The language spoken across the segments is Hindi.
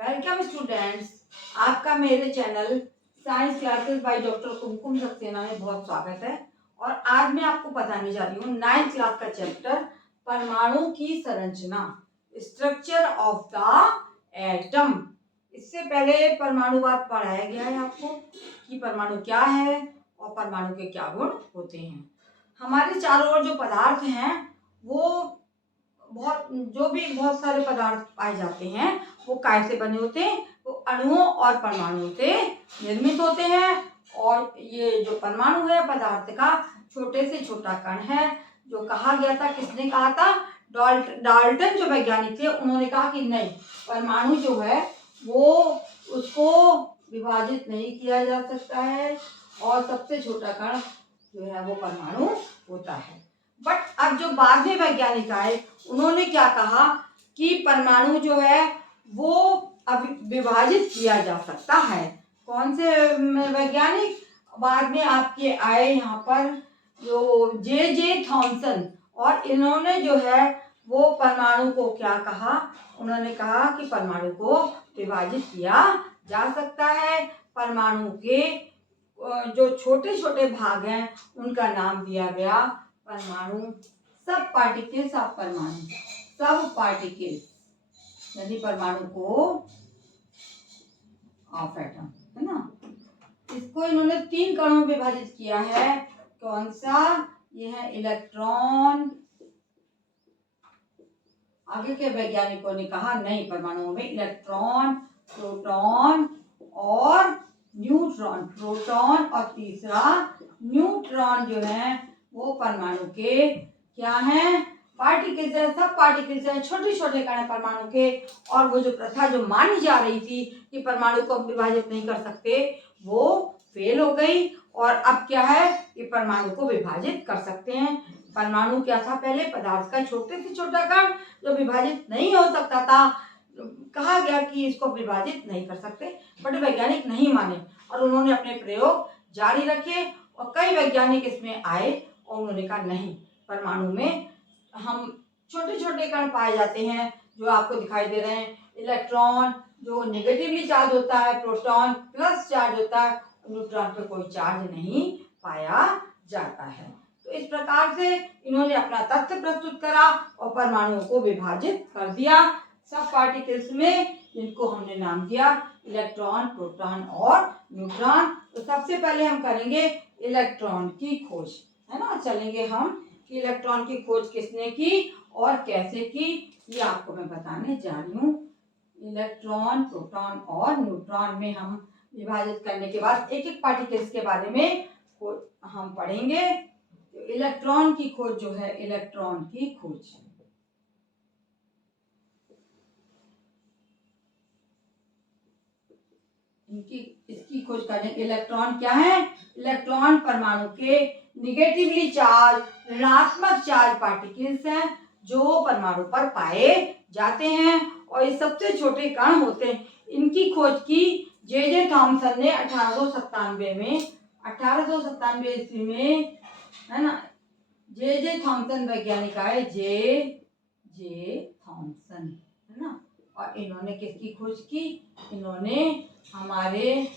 वेलकम स्टूडेंट्स, आपका मेरे channel science classes by doctor Kumkum Saxena में बहुत स्वागत है। और आज मैं आपको बताने जा रही हूँ 9th क्लास का चैप्टर परमाणु की संरचना, स्ट्रक्चर ऑफ द एटम। इससे पहले परमाणुवाद पढ़ाया गया है आपको कि परमाणु क्या है और परमाणु के क्या गुण होते हैं। हमारे चारों ओर जो पदार्थ हैं वो बहुत सारे पदार्थ पाए जाते हैं, वो काय से बने होते हैं? वो अणुओं और परमाणुओं से निर्मित होते हैं। और ये जो परमाणु है पदार्थ का छोटे से छोटा कण है, जो कहा गया था, किसने कहा था? डाल्टन जो वैज्ञानिक थे, उन्होंने कहा कि नहीं, परमाणु जो है वो उसको विभाजित नहीं किया जा सकता है और सबसे छोटा कण जो है वो परमाणु होता है। बट अब जो बाद में वैज्ञानिक आए, उन्होंने क्या कहा कि परमाणु जो है वो अब विभाजित किया जा सकता है। कौन से वैज्ञानिक बाद में आपके आए यहाँ पर? जो जे थॉमसन, और इन्होंने जो है वो परमाणु को क्या कहा? उन्होंने कहा कि परमाणु को विभाजित किया जा सकता है। परमाणु के जो छोटे छोटे भाग हैं उनका नाम दिया गया परमाणु। सब पार्टिकल्स ऑफ परमाणु, सब पार्टिकल्स यानी परमाणु को ऑफ एटम, है ना। इसको इन्होंने 3 कणों में विभाजित किया है। कौन सा? ये है इलेक्ट्रॉन। आगे के वैज्ञानिकों ने कहा नहीं, परमाणुओं में इलेक्ट्रॉन, प्रोटॉन और न्यूट्रॉन। प्रोटॉन और तीसरा न्यूट्रॉन जो है वो परमाणु के क्या है? पार्टिकल्स है। सब पार्टिकल्स है, छोटे छोटे कण परमाणु के। और वो जो प्रथा जो मानी जा रही थी कि परमाणु को विभाजित नहीं कर सकते, वो फेल हो गई। और अब क्या है कि परमाणु को विभाजित कर सकते हैं। परमाणु क्या था पहले? पदार्थ का छोटे से छोटा कण जो विभाजित नहीं हो सकता था। कहा गया कि इसको विभाजित नहीं कर सकते, बट वैज्ञानिक नहीं माने और उन्होंने अपने प्रयोग जारी रखे। और कई वैज्ञानिक इसमें आए और उन्होंने कहा नहीं, परमाणु में हम छोटे छोटे कण पाए जाते हैं जो आपको दिखाई दे रहे हैं। इलेक्ट्रॉन जो नेगेटिवली चार्ज होता है, प्रोटॉन प्लस चार्ज होता है, न्यूट्रॉन पे कोई चार्ज नहीं पाया जाता है। तो इस प्रकार से इन्होंने अपना तथ्य प्रस्तुत करा और परमाणुओं को विभाजित कर दिया सब पार्टिकल्स में, जिनको हमने नाम दिया इलेक्ट्रॉन, प्रोटॉन और न्यूट्रॉन। तो सबसे पहले हम करेंगे इलेक्ट्रॉन की खोज, है ना। चलेंगे हम कि इलेक्ट्रॉन की खोज किसने की और कैसे की, ये आपको मैं बताने जा रही हूँ। इलेक्ट्रॉन, प्रोटॉन और न्यूट्रॉन में हम विभाजित करने के बाद एक एक पार्टिकल्स के बारे में हम पढ़ेंगे। तो इलेक्ट्रॉन की खोज जो है, इलेक्ट्रॉन की खोज, इसकी खोज करें। इलेक्ट्रॉन क्या है? इलेक्ट्रॉन परमाणु के निगेटिवली चार्ज, ऋणात्मक चार्ज पार्टिकल्स हैं जो परमाणु पर पाए जाते हैं और ये सबसे छोटे कण होते हैं। इनकी खोज की जे थॉमसन ने 1897 में, 1897 ईस्वी में, है ना। जे थॉमसन वैज्ञानिक आए, जे थॉमसन, है ना। और इन्होंने किसकी खोज की? इन्होंने हमारे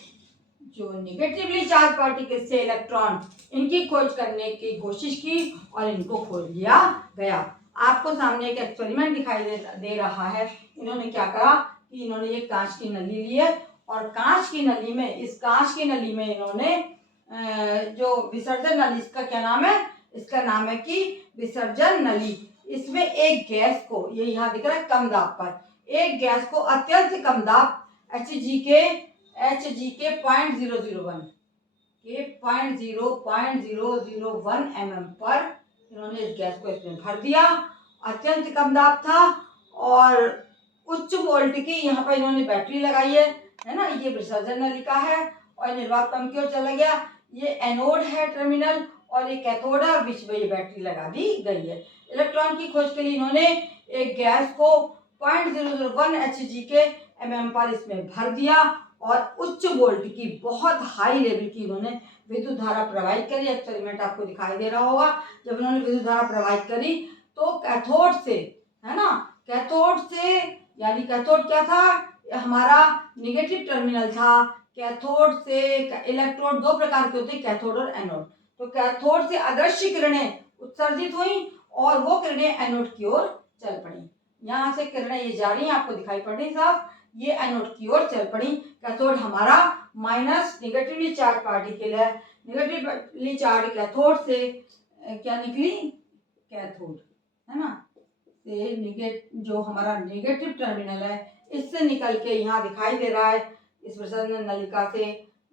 जो निगेटिवली चार्ज पार्टिकल्स से इलेक्ट्रॉन, इनकी खोज करने की कोशिश की और इनको खोज लिया गया। आपको सामने एक एक्सपेरिमेंट दिखाई दे रहा है। इन्होंने क्या करा कि इन्होंने एक कांच की नली ली है और कांच की नली में, इस कांच की नली में इन्होंने जो विसर्जन नली, इसका क्या नाम है? इसका नाम है कि विसर्जन नली। इसमें एक गैस को, ये यहाँ दिख रहा है कम दाब पर, एक गैस को अत्यंत कम दाब Hg के 0.001 के 0.001 mm पर इन्होंने इस गैस को इसमें भर दिया। अत्यंत कम दाब था और उच्च वोल्ट की यहाँ पर इन्होंने बैटरी लगाई है ना। ये विसर्जन नलिका है और निर्वात पंप की ओर चला गया। ये एनोड है टर्मिनल और ये कैथोड है और बीच में ये बैटरी लगा दी गई है। इलेक्ट्रॉन की खोज के लिए इन्होंने एक गैस को 0.001 Hg के mm पर इसमें भर दिया और उच्च वोल्ट की, बहुत हाई लेवल की इन्होंने विद्युत धारा प्रवाहित करी। एक्सपेरिमेंट आपको दिखाई दे रहा होगा। जब इन्होंने विद्युत धारा प्रवाहित करी तो कैथोड से, है ना, कैथोड से, यानी कैथोड क्या था? हमारा नेगेटिव टर्मिनल था। कैथोड से इलेक्ट्रोड दो प्रकार के होते हैं, कैथोड और एनोड। तो कैथोड से अदृश्य किरणें उत्सर्जित हुई और वो किरणें एनोड की ओर चल पड़ी। यहाँ से किरणें ये जा रही हैं, आपको दिखाई पड़ रही साफ, ये एनोड की ओर चल पड़ी। कैथोड हमारा माइनस नेगेटिवली चार्ज पार्टिकल है। नेगेटिवली चार्ज कैथोड से क्या निकली, कैथोड, है ना, से जो हमारा नेगेटिव टर्मिनल है इससे निकल के यहाँ दिखाई दे रहा है इस प्रसन्न नलिका से।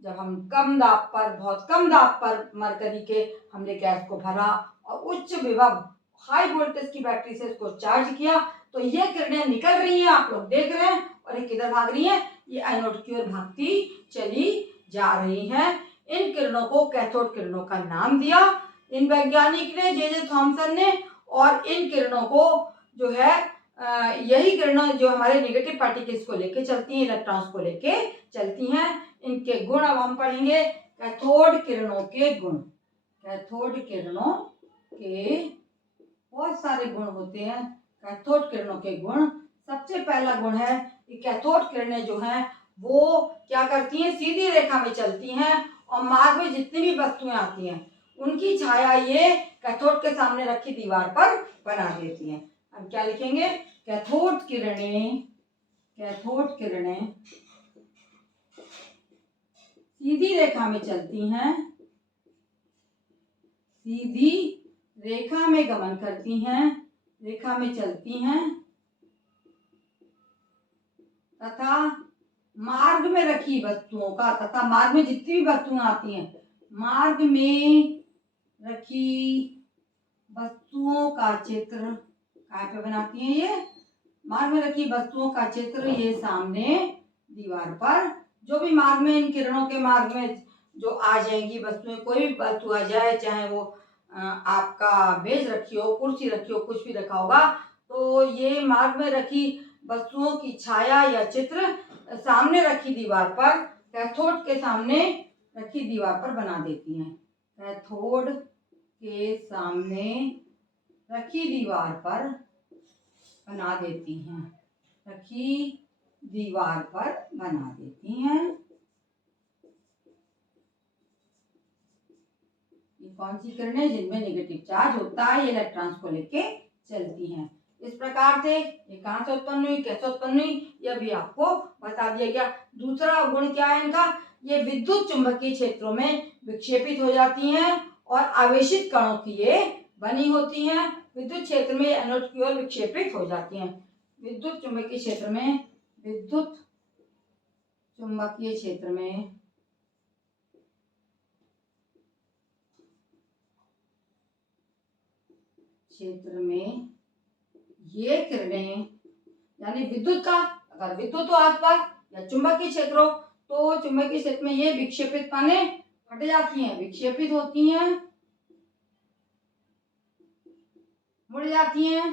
जब हम कम दाब पर, बहुत कम दाब पर मरकरी के हमने गैस को भरा और उच्च विभव हाई वोल्टेज की बैटरी से इसको चार्ज किया, तो ये किरणें निकल रही हैं, आप लोग देख रहे हैं, और ये किधर भाग रही हैं, ये एनोड की ओर भागती चली जा रही हैं। इन किरणों को कैथोड किरणों का नाम दिया इन वैज्ञानिक ने, जे थॉमसन ने। और इन किरणों को जो है यही किरणें जो हमारे नेगेटिव पार्टिकल्स को लेके चलती हैं, इलेक्ट्रॉन्स को लेके चलती हैं। इनके गुण अब हम पढ़ेंगे। कैथोड किरणों के गुण। कैथोड किरणों के बहुत सारे गुण होते हैं। कैथोड किरणों के गुण, सबसे पहला गुण है कि कैथोड किरणें जो हैं वो क्या करती हैं, सीधी रेखा में चलती हैं और मार्ग में जितनी भी वस्तुएं आती हैं उनकी छाया ये कैथोड के सामने रखी दीवार पर बना देती हैं। हम क्या लिखेंगे, कैथोड किरणें, कैथोड किरणें सीधी रेखा में चलती हैं, सीधी रेखा में गमन करती हैं, रेखा में चलती हैं तथा मार्ग में रखी वस्तुओं का, तथा मार्ग में जितनी भी वस्तुएं आती हैं, मार्ग में रखी वस्तुओं का चित्र कहाँ पे बनाती हैं ये, मार्ग में रखी वस्तुओं का चित्र ये सामने दीवार पर। जो भी मार्ग में, इन किरणों के मार्ग में जो आ जाएंगी वस्तुएं, कोई भी वस्तु आ जाए, चाहे वो आपका मेज रखी हो, कुर्सी रखी हो, कुछ भी रखा होगा, तो ये मार्ग में रखी वस्तुओं की छाया या चित्र सामने रखी दीवार पर, कैथोड के सामने रखी दीवार पर बना देती हैं। कैथोड के सामने रखी दीवार पर बना देती हैं, रखी दीवार पर बना देती हैं। ये कौन सी किरणें, जिनमें नेगेटिव चार्ज होता है, ये इलेक्ट्रॉन्स को लेके चलती हैं। इस प्रकार से ये कहाँ से उत्पन्न हुई, कैसे उत्पन्न हुई, यह भी आपको बता दिया गया। दूसरा गुण क्या है इनका, ये विद्युत चुंबकीय क्षेत्रों में विक्षेपित हो जाती हैं और आवेशित कणों की ये बनी होती हैं। विद्युत क्षेत्र में एनोड की ओर विक्षेपित हो जाती हैं। विद्युत चुंबकीय क्षेत्र में, विद्युत चुंबकीय क्षेत्र में ये किरणें, यानी विद्युत का, अगर विद्युत हो आसपास या चुंबकीय क्षेत्र हो, तो चुंबकीय क्षेत्र में ये विक्षेपित माने हट जाती हैं, विक्षेपित होती हैं, मुड़ जाती हैं।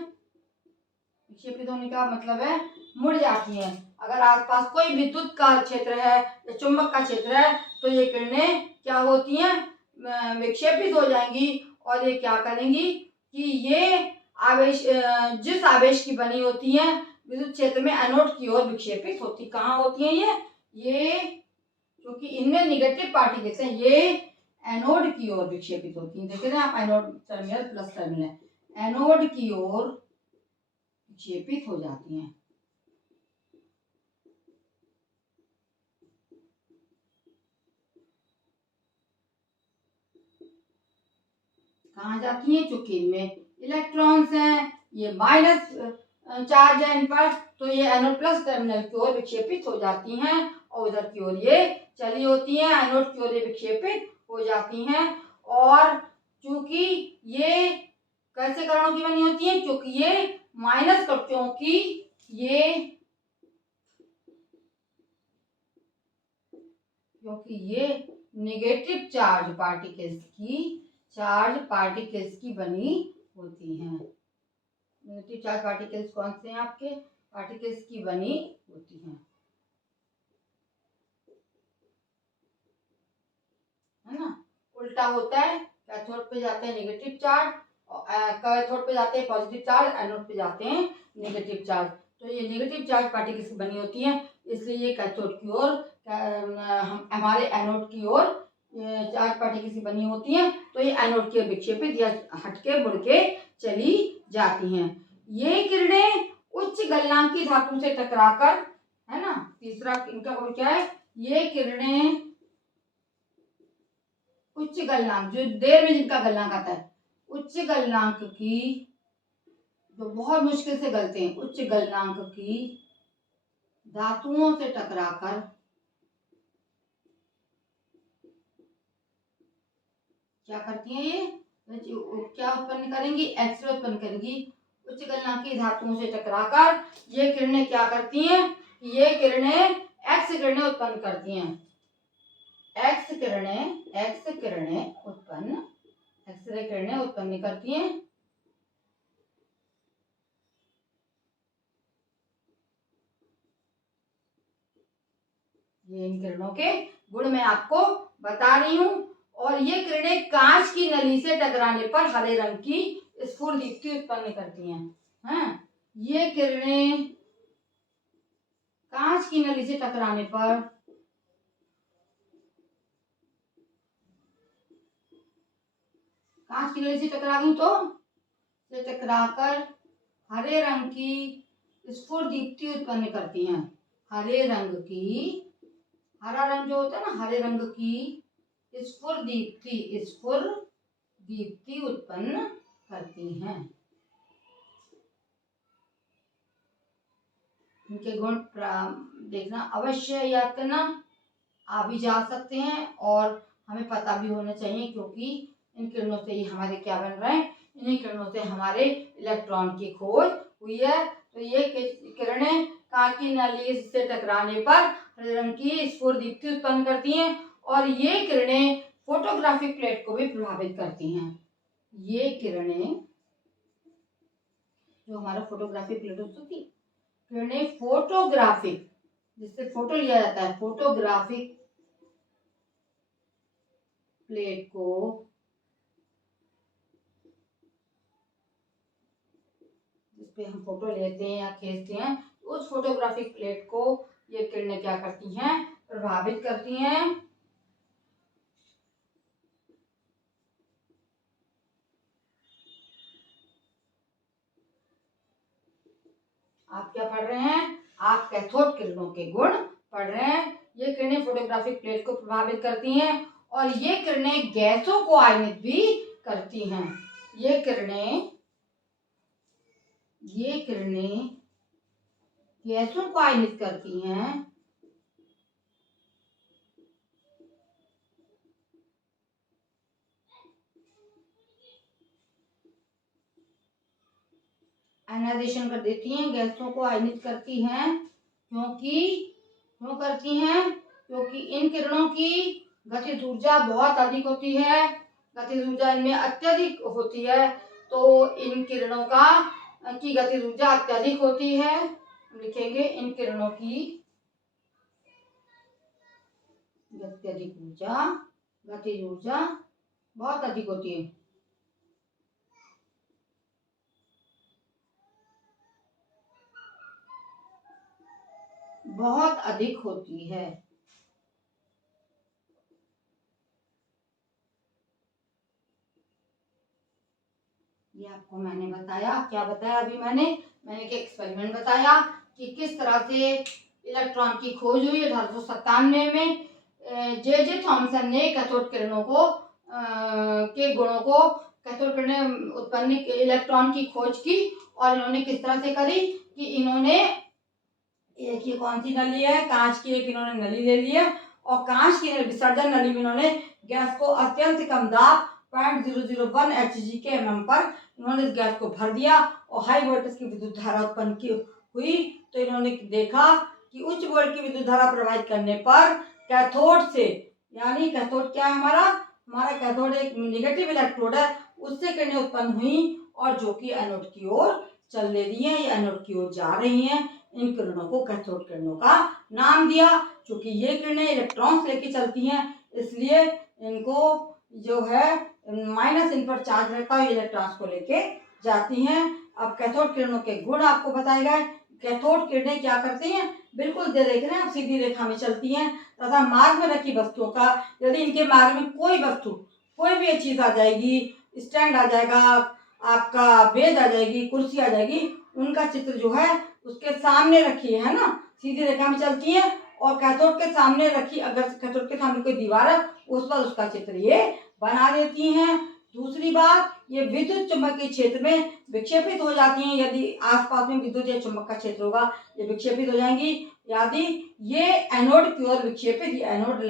विक्षेपित होने का मतलब है मुड़ जाती हैं। अगर आसपास कोई विद्युत का क्षेत्र है या चुंबक का क्षेत्र है तो ये किरणें क्या होती हैं, विक्षेपित हो जाएंगी और ये क्या करेंगी कि ये आवेश, जिस आवेश की बनी होती है विद्युत क्षेत्र में, एनोड की ओर विक्षेपित होती। कहाँ होती हैं ये क्योंकि इनमें निगेटिव पार्टिकल्स हैं, ये एनोड की ओर विक्षेपित होती हैं। देखे ना आप, anode terminal plus terminal, anode की ओर विक्षेपित हो जाती हैं। कहाँ जाती हैं, चूंकि इनमें इलेक्ट्रॉन्स हैं, ये माइनस चार्ज है इन पर, तो ये एनोड प्लस टर्मिनल की ओर विक्षेपित हो जाती हैं और उधर की ओर ये चली होती हैं, एनोड की ओर ये विक्षेपित हो जाती हैं। और चूंकि ये कैसे कणों की बनी होती है, क्योंकि ये माइनस कक्षों की, क्योंकि ये नेगेटिव चार्ज पार्टिकल्स की बनी होती हैं। नेगेटिव चार्ज पार्टिकल्स कौन से हैं आपके, पार्टिकल्स की बनी होती हैं, है ना। उल्टा होता है, कैथोड पे जाते हैं नेगेटिव चार्ज, कैथोड पे जाते हैं पॉजिटिव चार्ज, एनोड पे जाते हैं नेगेटिव चार्ज। तो ये नेगेटिव चार्ज पार्टिकल से बनी होती हैं, इसलिए ये कैथोड की ओर हमारे एनोड की ओर चार्ज पार्टिकल से बनी होती हैं, तो ये एनोड की ओर विक्षेपित या हटके मुड़ के चली जाती हैं। ये किरणें उच्च गलनांकी धातु से टकराकर, है ना, तीसरा इनका गुण क्या है, ये किरणें उच्च गलनांक, जो देर में जिनका गलनांक आता है, उच्च गलनांक की, जो बहुत मुश्किल से गलते हैं, उच्च गलनांक की धातुओं से टकराकर क्या करती हैं, ये क्या उत्पन्न करेंगी, एक्सरे उत्पन्न करेंगी। उच्च गलनांकी धातुओं से टकराकर ये किरणें क्या करती हैं, ये किरणें एक्स किरणें उत्पन्न करती हैं। एक्स किरणें उत्पन्न, एक्सरे किरणें उत्पन्न करती हैं। ये इन किरणों के गुण मैं आपको बता रही हूं। और ये किरणें कांच की नली से टकराने पर हरे रंग की स्फुर दीप्ति उत्पन्न करती हैं। हाँ, ये किरणें कांच की नली से टकराने पर कांच की नली से टकरा गई तो से टकराकर हरे रंग की स्फुर दीप्ति उत्पन्न करती हैं। हरे रंग की, हरा रंग जो होता है ना, हरे रंग की स्फुर दीप्ति उत्पन्न करती हैं। इनके गुण देखना, अवश्य याद करना, आ भी जा सकते हैं और हमें पता भी होना चाहिए, क्योंकि इन किरणों से ही हमारे क्या बन रहे हैं, इन्हीं किरणों से हमारे इलेक्ट्रॉन की खोज हुई है। तो ये किरणें कांच की नली से टकराने पर हरे रंग की स्फुर दीप्ति उत्पन्न करती हैं और ये किरणें फोटोग्राफिक प्लेट को भी प्रभावित करती हैं। ये किरणें, जो हमारा फोटोग्राफिक प्लेट होती है, किरणें फोटोग्राफिक, जिससे फोटो लिया जाता है, फोटोग्राफिक प्लेट को जिसपे हम फोटो लेते हैं या खींचते हैं, उस फोटोग्राफिक प्लेट को ये किरणें क्या करती हैं, प्रभावित करती हैं। आप क्या पढ़ रहे हैं, आप कैथोड किरणों के गुण पढ़ रहे हैं। ये किरणें फोटोग्राफिक प्लेट को प्रभावित करती हैं और ये किरणें गैसों को आयनित भी करती हैं। ये किरणें गैसों को आयनित करती हैं। आयनाइजेशन कर देती हैं, गैसों को आयनित करती हैं। क्यों करती हैं, क्योंकि इन किरणों की गतिज ऊर्जा बहुत अधिक होती है, गतिज ऊर्जा इनमें अत्यधिक होती है। तो इन किरणों की गतिज ऊर्जा अत्यधिक होती है, लिखेंगे इन किरणों की गतिज ऊर्जा बहुत अधिक होती है। बहुत अधिक होती है। ये आपको मैंने बताया, क्या बताया अभी मैंने एक एक्सपेरिमेंट बताया कि किस तरह से इलेक्ट्रॉन की खोज हुई 1897 में। जे थॉमसन ने कैथोड किरणों को के गुणों को, कैथोड किरणें उत्पन्न इलेक्ट्रॉन की खोज की और इन्होंने किस तरह से करी कि इन्होंने एक, ये कौन सी नली है, कांच की एक इन्होंने नली ले ली है और कांच की विसर्जन नली में इन्होंने गैस को अत्यंत कम दाब 0.001 Hg के mm पर इन्होंने इस गैस को भर दिया और हाई वोल्टेज की विद्युत धारा उत्पन्न हुई। तो इन्होंने देखा कि उच्च वोल्ट की विद्युत धारा प्रवाहित करने पर कैथोड से, यानी कैथोड क्या है हमारा कैथोड एक नेगेटिव इलेक्ट्रोड है, उससे किरणें उत्पन्न हुई और जो कि एनोड की ओर चल ले रही है, ये एनोड की ओर जा रही हैं। इन किरणों को कैथोड किरणों का नाम दिया, क्योंकि ये किरणें इलेक्ट्रॉन्स लेके चलती हैं, इसलिए इनको जो है माइनस इन पर चार्ज रहता है, इलेक्ट्रॉन्स को लेके जाती हैं। अब कैथोड किरणों के गुण आपको बताए गए, कैथोड किरणें क्या करती हैं, बिल्कुल देख रहे हैं आप, सीधी रेखा में चलती हैं तथा मार्ग में रखी वस्तुओं का, यदि इनके मार्ग में कोई वस्तु, कोई भी एक चीज आ जाएगी, स्टैंड आ जाएगा, आपका मेज आ जाएगी, कुर्सी आ जाएगी, उनका चित्र जो है उसके सामने रखी है ना, सीधी रेखा में चलती है, और कैथोड के सामने रखी, अगर कैथोड के सामने कोई दीवार है उस पर उसका चित्र ये बना देती हैं। दूसरी बात, ये विद्युत चुंबकीय क्षेत्र में विक्षेपित हो जाती हैं, यदि आसपास में विद्युत या चुंबक का क्षेत्र होगा ये विक्षेपित हो जाएंगी। यदि ये एनोड की ओर विक्षेपित, ये एनोड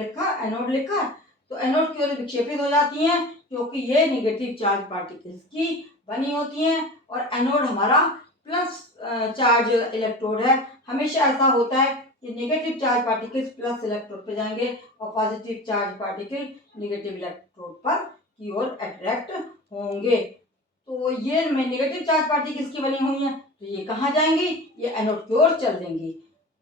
लिखा, तो एनोड की ओर विक्षेपित हो जाती हैं, क्योंकि ये नेगेटिव चार्ज पार्टिकल्स की बनी होती हैं, और एनोड हमारा प्लस चार्ज इलेक्ट्रोड है। हमेशा ऐसा होता है कि negative charge particles plus electrode पे जाएंगे और positive charge particle negative electrode पर की ओर अट्रैक्ट होंगे। तो ये नेगेटिव चार्ज पार्टिकल्स की बनी हुई हैं, तो ये कहाँ जाएंगी, ये एनोड की ओर चल देंगी।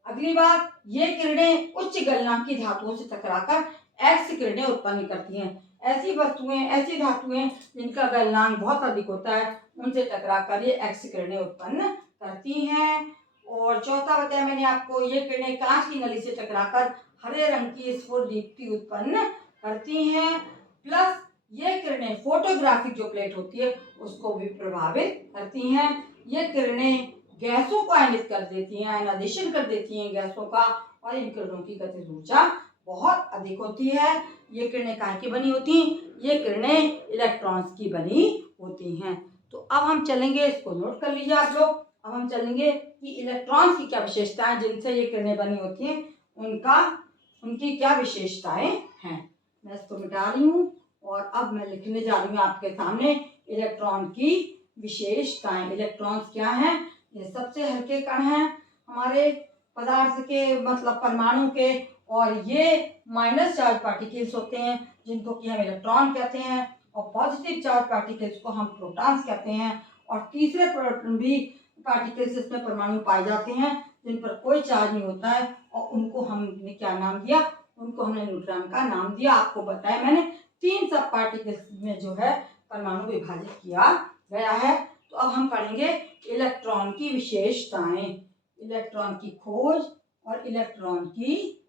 अगली बात, ये किरणें उच्च गलनांक की धातुओं से टकराकर एक्स किरणें उत्पन्न करती हैं। ऐसी वस्तुएं, ऐसी धातुएं जिनका गलनांक बहुत अधिक होता है, उनसे टकराकर ये एक्स किरणें उत्पन्न करती हैं। और चौथा बताया मैंने आपको, ये किरणें कांच की नली से टकराकर हरे रंग की स्फुर दीप्ति उत्पन्न करती हैं। प्लस ये किरणें फोटोग्राफिक जो प्लेट होती है उसको भी प्रभावित करती हैं। ये किरणें गैसों को आयनित कर देती हैं, आयनाइजेशन कर देती हैं गैसों का, और इन किरणों की गतिज ऊर्जा बहुत अधिक होती है। ये किरणें काहे की बनी होती हैं, ये किरणें इलेक्ट्रॉन्स की बनी होती हैं। तो अब हम चलेंगे, इसको नोट कर लीजिए आप लोग, अब हम चलेंगे कि इलेक्ट्रॉन्स की क्या विशेषताएं, जिनसे ये किरणें बनी होती हैं उनकी क्या विशेषताएं हैं। मैं इसको मिटा रही हूँ और अब मैं लिखने जा रही हूँ आपके सामने इलेक्ट्रॉन की विशेषताएं। इलेक्ट्रॉन्स क्या हैं, ये सबसे हल्के कण हैं हमारे पदार्थ के, मतलब परमाणु के, और ये माइनस चार्ज पार्टिकल्स होते हैं जिनको कि हम इलेक्ट्रॉन कहते हैं, और पॉजिटिव चार्ज पार्टिकल्स को हम प्रोटॉन्स कहते हैं। और तीसरे भी पार्टिकल्स इसमें परमाणु पाए जाते हैं जिन पर कोई चार्ज नहीं होता है, और उनको हमने क्या नाम दिया, उनको हमने न्यूट्रॉन का नाम दिया। आपको बताया मैंने 3 सब पार्टिकल्स में जो है परमाणु विभाजित किया गया है। तो अब हम पढ़ेंगे इलेक्ट्रॉन की विशेषताएं, इलेक्ट्रॉन की खोज और इलेक्ट्रॉन की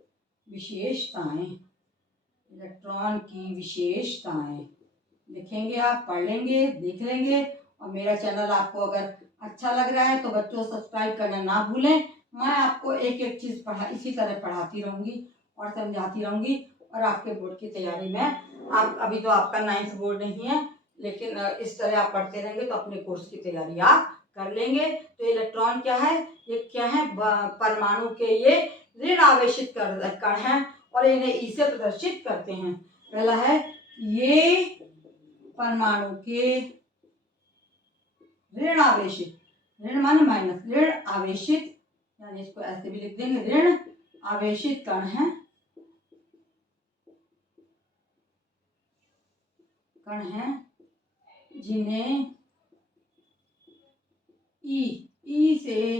विशेषताएं। इलेक्ट्रॉन की विशेषताएं लिखेंगे, आप पढ़ लेंगे, देख लेंगे। और मेरा चैनल आपको अगर अच्छा लग रहा है तो बच्चों सब्सक्राइब करना ना भूलें। मैं आपको एक एक चीज़ इसी तरह पढ़ाती रहूँगी और समझाती रहूँगी, और आपके बोर्ड की तैयारी में, आप अभी तो आपका 9th बोर्ड नहीं है, लेकिन इस तरह आप पढ़ते रहेंगे तो अपने कोर्स की तैयारी आप कर लेंगे। तो इलेक्ट्रॉन क्या है, ये क्या है, परमाणु के ये ऋण आवेशित कण हैं, और इन्हें ई से प्रदर्शित करते हैं। पहला है, ये परमाणु के ऋण आवेशित, ऋण माने माइनस, ऋण आवेशित, यानी इसको ऐसे भी लिख देंगे, ऋण आवेशित कण हैं, जिन्हें ई से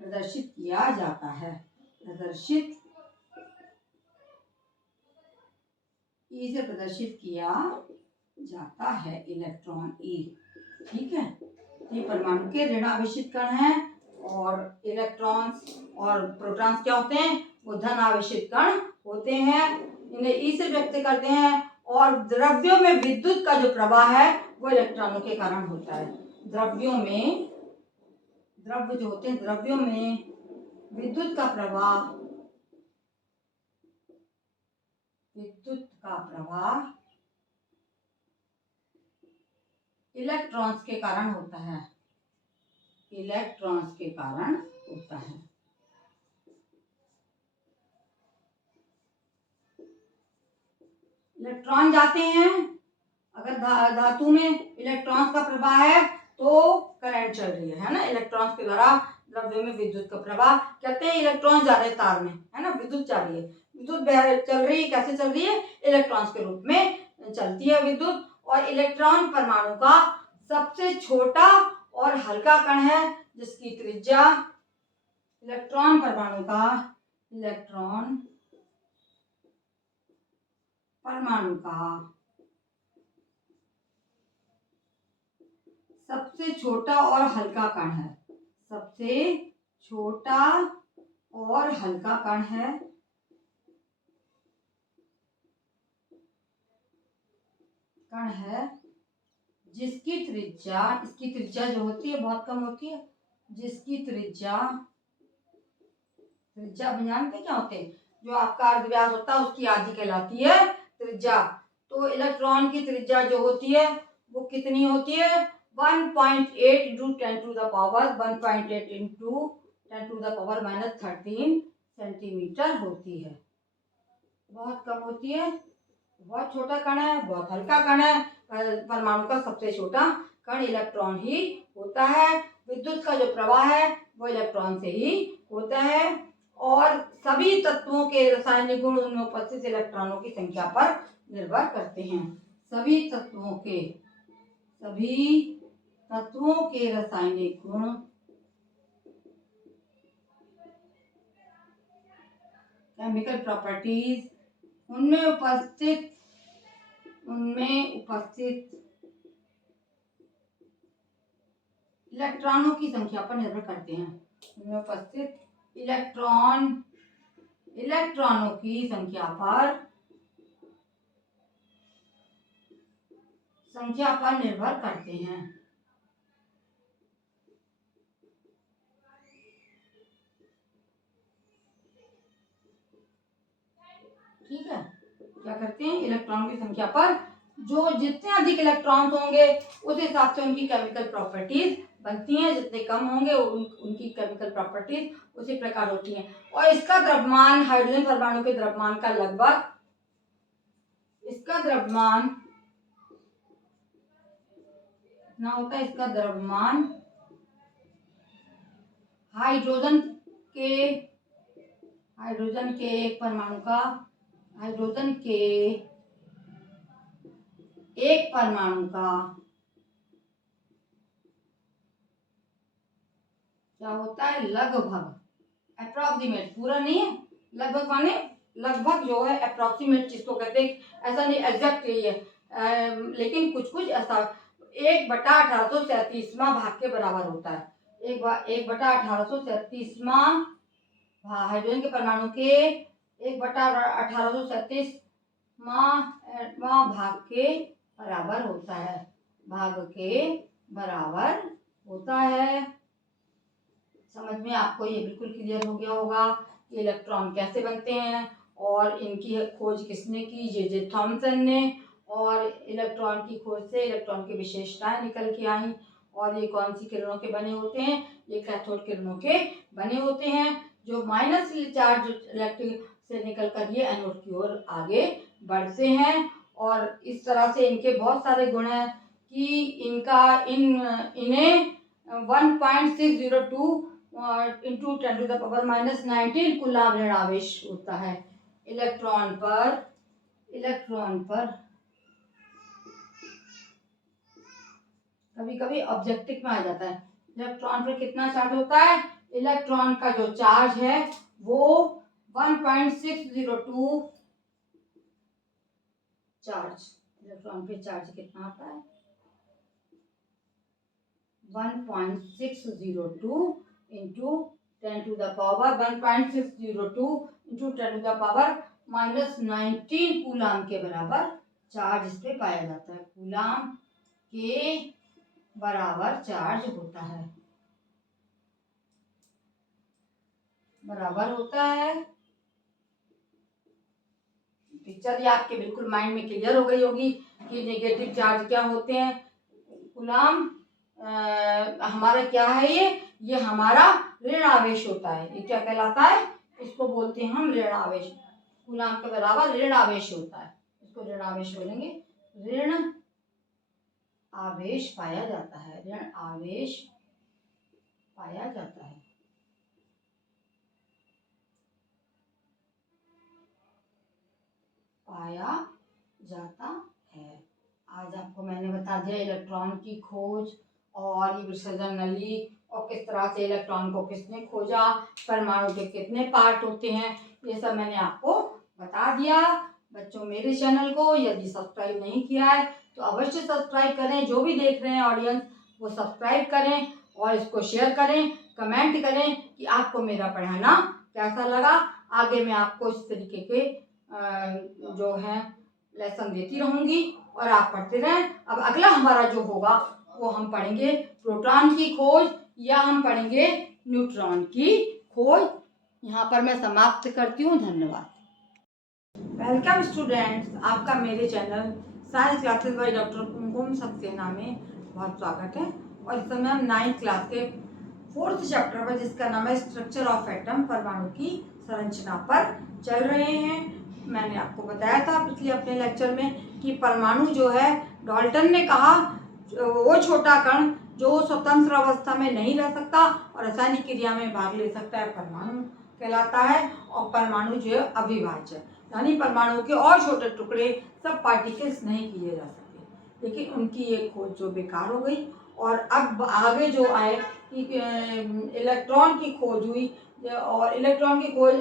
प्रदर्शित किया जाता है, प्रदर्शित ई से प्रदर्शित किया जाता है, इलेक्ट्रॉन ई। ठीक है, ये परमाणु के ऋण आवेशित कण हैं, और इलेक्ट्रॉन्स और प्रोटॉन्स क्या होते हैं, वो धन आवेशित कण होते हैं। इन्हें ई से व्यक्त करते हैं। और द्रव्यों में विद्युत का जो प्रवाह है वो इलेक्ट्रॉनों के कारण होता है। द्रव्यों में, द्रव्य जो होते हैं, द्रव्यों में विद्युत का प्रवाह, विद्युत का प्रवाह इलेक्ट्रॉन्स के कारण होता है, इलेक्ट्रॉन्स के कारण होता है। इलेक्ट्रॉन जाते हैं, अगर धातु में इलेक्ट्रॉन्स का प्रवाह है तो करंट चल रही है ना, इलेक्ट्रॉन्स के द्वारा द्रव्य में विद्युत का प्रवाह, कहते हैं इलेक्ट्रॉन जा रहे हैं तार में, है ना, विद्युत जा रही है, विद्युत चल रही है, कैसे चल रही है, इलेक्ट्रॉन्स के रूप में चलती है विद्युत। और इलेक्ट्रॉन परमाणु का सबसे छोटा और हल्का कण है, जिसकी त्रिज्या, इलेक्ट्रॉन परमाणु का, इलेक्ट्रॉन परमाणु का सबसे छोटा और हल्का कण है, सबसे छोटा और हल्का कण है, जिसकी त्रिज्या, इसकी त्रिज्या जो होती है बहुत कम होती है, जिसकी त्रिज्या हम जानते क्या होते हैं, जो आपका अर्धव्यास होता है उसकी आधी कहलाती है त्रिज्या। तो इलेक्ट्रॉन की त्रिज्या जो होती है वो कितनी होती है, 1.8 into 10 to the power 1.8 into 10 to the power -13 centimetre होती है। बहुत कम होती है, बहुत छोटा कण है, बहुत हल्का कण है। परमाणु का सबसे छोटा कण इलेक्ट्रॉन ही होता है। विद्युत का जो प्रवाह है वो इलेक्ट्रॉन से ही होता है और सभी तत्वों के रासायनिक गुण उनमें उपस्थित इलेक्ट्रॉनों की संख्या पर निर्भर करते हैं। सभी तत्वों के रासायनिक गुण केमिकल प्रॉपर्टीज उनमें उपस्थित इलेक्ट्रॉनों की संख्या पर निर्भर करते हैं। उनमें उपस्थित इलेक्ट्रॉनों की संख्या पर निर्भर करते हैं। ठीक है, क्या करते हैं, इलेक्ट्रॉन की संख्या पर जो जितने अधिक इलेक्ट्रॉन्स होंगे उस हिसाब से उनकी केमिकल प्रॉपर्टीज बनती हैं, जितने कम होंगे उनकी केमिकल प्रॉपर्टीज उसी प्रकार होती हैं। और इसका द्रव्यमान हाइड्रोजन परमाणु के द्रव्यमान का लगभग, इसका द्रव्यमान कितना होता है, इसका द्रव्यमान हाइड्रोजन के एक परमाणु का, हाइड्रोजन के एक परमाणु का क्या होता है, लगभग, अप्रोक्सीमेट, पूरा नहीं है, लगभग माने लगभग जो है अप्रोक्सीमेट जिसको कहते हैं, ऐसा नहीं एग्जैक्ट यही है, लेकिन कुछ ऐसा 1/1837 भाग के बराबर होता है। 1/1837 हाइड्रोजन के परमाणु के 1/1837 भाग के बराबर होता है, भाग के बराबर होता है। समझ में आपको ये बिल्कुल क्लियर हो गया होगा कि इलेक्ट्रॉन कैसे बनते हैं और इनकी खोज किसने की, जे थॉमसन ने। और इलेक्ट्रॉन की खोज से इलेक्ट्रॉन की विशेषताएं निकल के आई और ये कौन सी किरणों के बने होते हैं, ये कैथोड किरणों के बने होते हैं, जो माइनस चार्ज इलेक्ट्रिक से निकलकर ये एनोड की ओर आगे बढ़ते हैं। और इस तरह से इनके बहुत सारे गुण हैं कि इन्हें 1.602 into 10 to the power -19 coulomb ऋण आवेश होता है। इलेक्ट्रॉन पर कभी कभी ऑब्जेक्टिव में आ जाता है, इलेक्ट्रॉन पर कितना चार्ज होता है, इलेक्ट्रॉन का जो चार्ज है वो 1.602 चार्ज, इलेक्ट्रॉन पे चार्ज कितना आता है, 1.602 into 10 to the power 1.602 into 10 to the power -19 coulomb के बराबर चार्ज इस पे पाया जाता है। कूलाम के बराबर चार्ज होता है, बराबर होता है। पिक्चर ये आपके बिल्कुल माइंड में क्लियर हो गई होगी कि नेगेटिव चार्ज क्या होते हैं। कूलाम हमारा क्या है, ये हमारा ऋण आवेश होता है। ये क्या कहलाता है, इसको बोलते हैं हम ऋण आवेश। कूलाम के बराबर ऋण आवेश होता है, इसको ऋण आवेश बोलेंगे। ऋण आवेश पाया जाता है, ऋण आवेश पाया जाता है। पाया जाता है। आज आपको मैंने बता दिया इलेक्ट्रॉन की खोज और ये विसर्जन नली और किस तरह से इलेक्ट्रॉन को किसने खोजा, परमाणु के कितने पार्ट होते हैं, ये सब मैंने आपको बता दिया। बच्चों मेरे चैनल को यदि सब्सक्राइब नहीं किया है तो अवश्य सब्सक्राइब करें, जो भी देख रहे हैं ऑडियंस वो सब्सक्राइब करें और इसको शेयर करें कमेंट करें कि आपको मेरा पढ़ाना कैसा लगा। आगे मैं आपको इस तरीके के जो है लेसन देती रहूँगी और आप पढ़ते रहें। अब अगला हमारा जो होगा वो हम पढ़ेंगे प्रोटॉन की खोज या हम पढ़ेंगे न्यूट्रॉन की खोज। यहाँ पर मैं समाप्त करती हूँ। धन्यवाद। वेलकम स्टूडेंट्स, आपका मेरे channel science classes by doctor Kumkum Saxena में बहुत स्वागत है। और इस समय हम 9th क्लास के 4th चैप्टर पर, जिसका नाम है स्ट्रक्चर ऑफ एटम, परमाणु की संरचना पर चल रहे हैं। मैंने आपको बताया था पिछले अपने लेक्चर में कि परमाणु जो है, डाल्टन ने कहा वो छोटा कण जो स्वतंत्र अवस्था में नहीं रह सकता और रासायनिक क्रिया में भाग ले सकता है, परमाणु कहलाता है। और परमाणु जो है अविभाज्य, यानी परमाणु के और छोटे टुकड़े सब पार्टिकल्स नहीं किए जा सकते। लेकिन उनकी ये खोज जो बेकार हो गई। और अब आगे जो आए कि इलेक्ट्रॉन की खोज हुई, और इलेक्ट्रॉन की खोज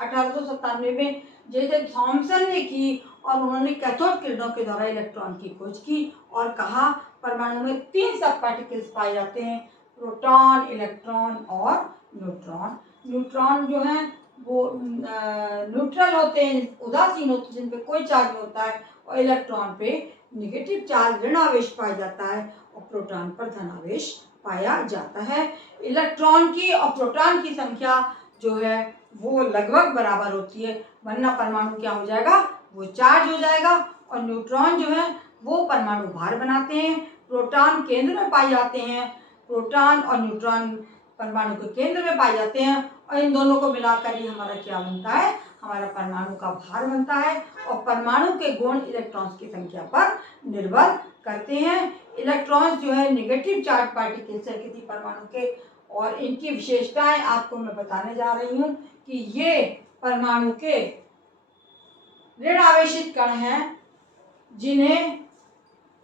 1897 में जे थॉमसन ने की और उन्होंने कैथोड किरणों के द्वारा इलेक्ट्रॉन की खोज की और कहा परमाणु में 3 सब पार्टिकल्स पाए जाते हैं, प्रोटॉन, इलेक्ट्रॉन और न्यूट्रॉन। न्यूट्रॉन जो है वो न्यूट्रल होते हैं, उदासीन होते हैं, जिन पे कोई चार्ज नहीं होता है। और इलेक्ट्रॉन पे नेगेटिव चार्ज, ऋण आवेश पाया जाता है और प्रोटॉन पर धन आवेश पाया जाता है। इलेक्ट्रॉन की और प्रोटॉन की संख्या जो है वो लगभग बराबर होती है, वरना परमाणु क्या हो जाएगा, वो चार्ज हो जाएगा। और न्यूट्रॉन जो है वो परमाणु भार बनाते हैं, प्रोटॉन केंद्र में पाए जाते हैं। प्रोटॉन और न्यूट्रॉन परमाणु के केंद्र में पाए जाते हैं और इन दोनों को मिलाकर ही हमारा क्या बनता है, हमारा परमाणु का भार बनता है। और परमाणु के गुण इलेक्ट्रॉन्स की संख्या पर निर्भर करते हैं। इलेक्ट्रॉन्स जो है नेगेटिव चार्ज पार्टिकल्स है किसी परमाणु के, और इनकी विशेषताएं आपको मैं बताने जा रही हूँ कि ये परमाणु के ऋण आवेशित कण हैं जिन्हें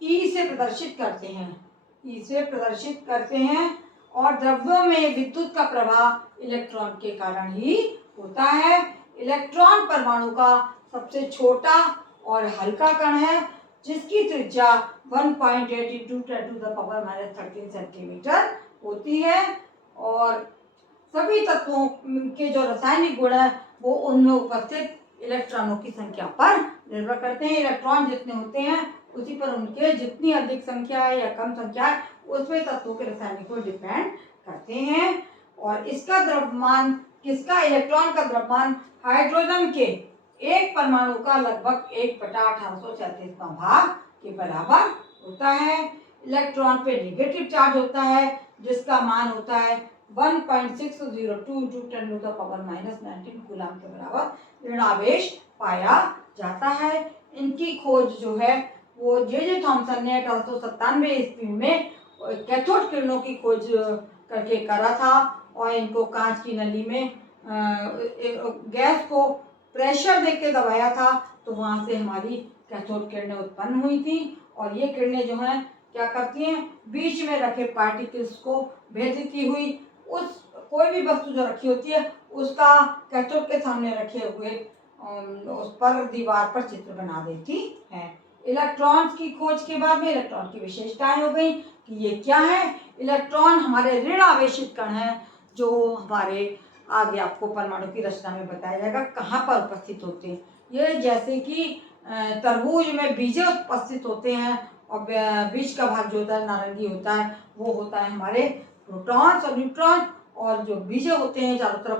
ई से प्रदर्शित करते हैं, ई से प्रदर्शित करते हैं। और द्रव्यों में विद्युत का प्रवाह इलेक्ट्रॉन के कारण ही होता है। इलेक्ट्रॉन परमाणु का सबसे छोटा और हल्का कण है, जिसकी त्रिज्या 1.8 × 10⁻13 सेंटीमीटर होती है। और सभी तत्वों के जो रासायनिक गुण है वो उनमें उपस्थित इलेक्ट्रॉनों की संख्या पर निर्भर करते हैं। इलेक्ट्रॉन जितने होते हैं उसी पर उनके जितनी अधिक संख्या है या कम संख्या है, उसमें तत्वों के रासायनिक गुण डिपेंड करते हैं। और इसका द्रव्यमान, किसका, इलेक्ट्रॉन का द्रव्यमान हाइड्रोजन के एक परमाणु का लगभग 1/1837वां भाग के बराबर होता है। इलेक्ट्रॉन पे नेगेटिव चार्ज होता है, जिसका मान होता है 1.602 × 10⁻19 कूलम के बराबर ऋण आवेश पाया जाता है। इनकी खोज जो है वो जे थॉमसन ने 1897 ईस्वी में कैथोड किरणों की खोज करके करा था। और इनको कांच की नली में गैस को प्रेशर देके दबाया था, तो वहाँ से हमारी कैथोड किरणें उत्पन्न हुई थी। और ये किरणें जो हैं क्या करती हैं, बीच में रखे पार्टिकल्स को भेजती हुई उस कोई भी वस्तु जो रखी होती है उसका कैथोड के सामने रखे हुए उस पर दीवार पर चित्र बना देती है। इलेक्ट्रॉन्स की खोज के बाद में इलेक्ट्रॉन की विशेषताएं हो गई कि ये क्या है। इलेक्ट्रॉन हमारे ऋण आवेशित कण हैं जो हमारे आगे आपको परमाणु की रचना में बताया जाएगा कहाँ पर उपस्थित होते हैं। ये जैसे कि तरबूज में बीजे उपस्थित होते हैं और बीज का भाग जो होता है नारंगी होता है, वो होता है हमारे प्रोटॉन्स और न्यूट्रॉन, और जो बीजे होते हैं चारों तरफ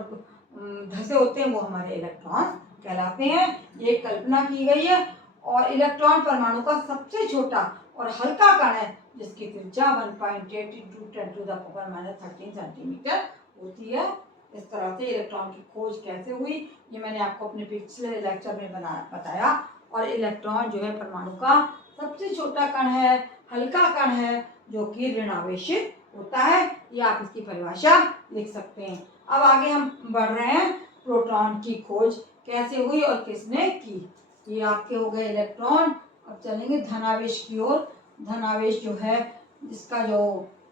धसे होते हैं वो हमारे इलेक्ट्रॉन कहलाते हैं। ये कल्पना की गई है। और इलेक्ट्रॉन परमाणु का सबसे छोटा और हल्का कण है, जिसकी त्रिज्या 1.8 × 10⁻13 सेंटीमीटर होती है। इस तरह से इलेक्ट्रॉन की खोज कैसे हुई ये मैंने आपको अपने पिछले लेक्चर में बताया। और इलेक्ट्रॉन जो है परमाणु का सबसे छोटा कण है, हल्का कण है, जो कि ऋण आवेशित होता है। ये आप इसकी परिभाषा लिख सकते हैं। अब आगे हम बढ़ रहे हैं, प्रोटॉन की खोज कैसे हुई और किसने की। ये आपके हो गए इलेक्ट्रॉन। अब चलेंगे धनावेश की ओर। धनावेश जो है, इसका जो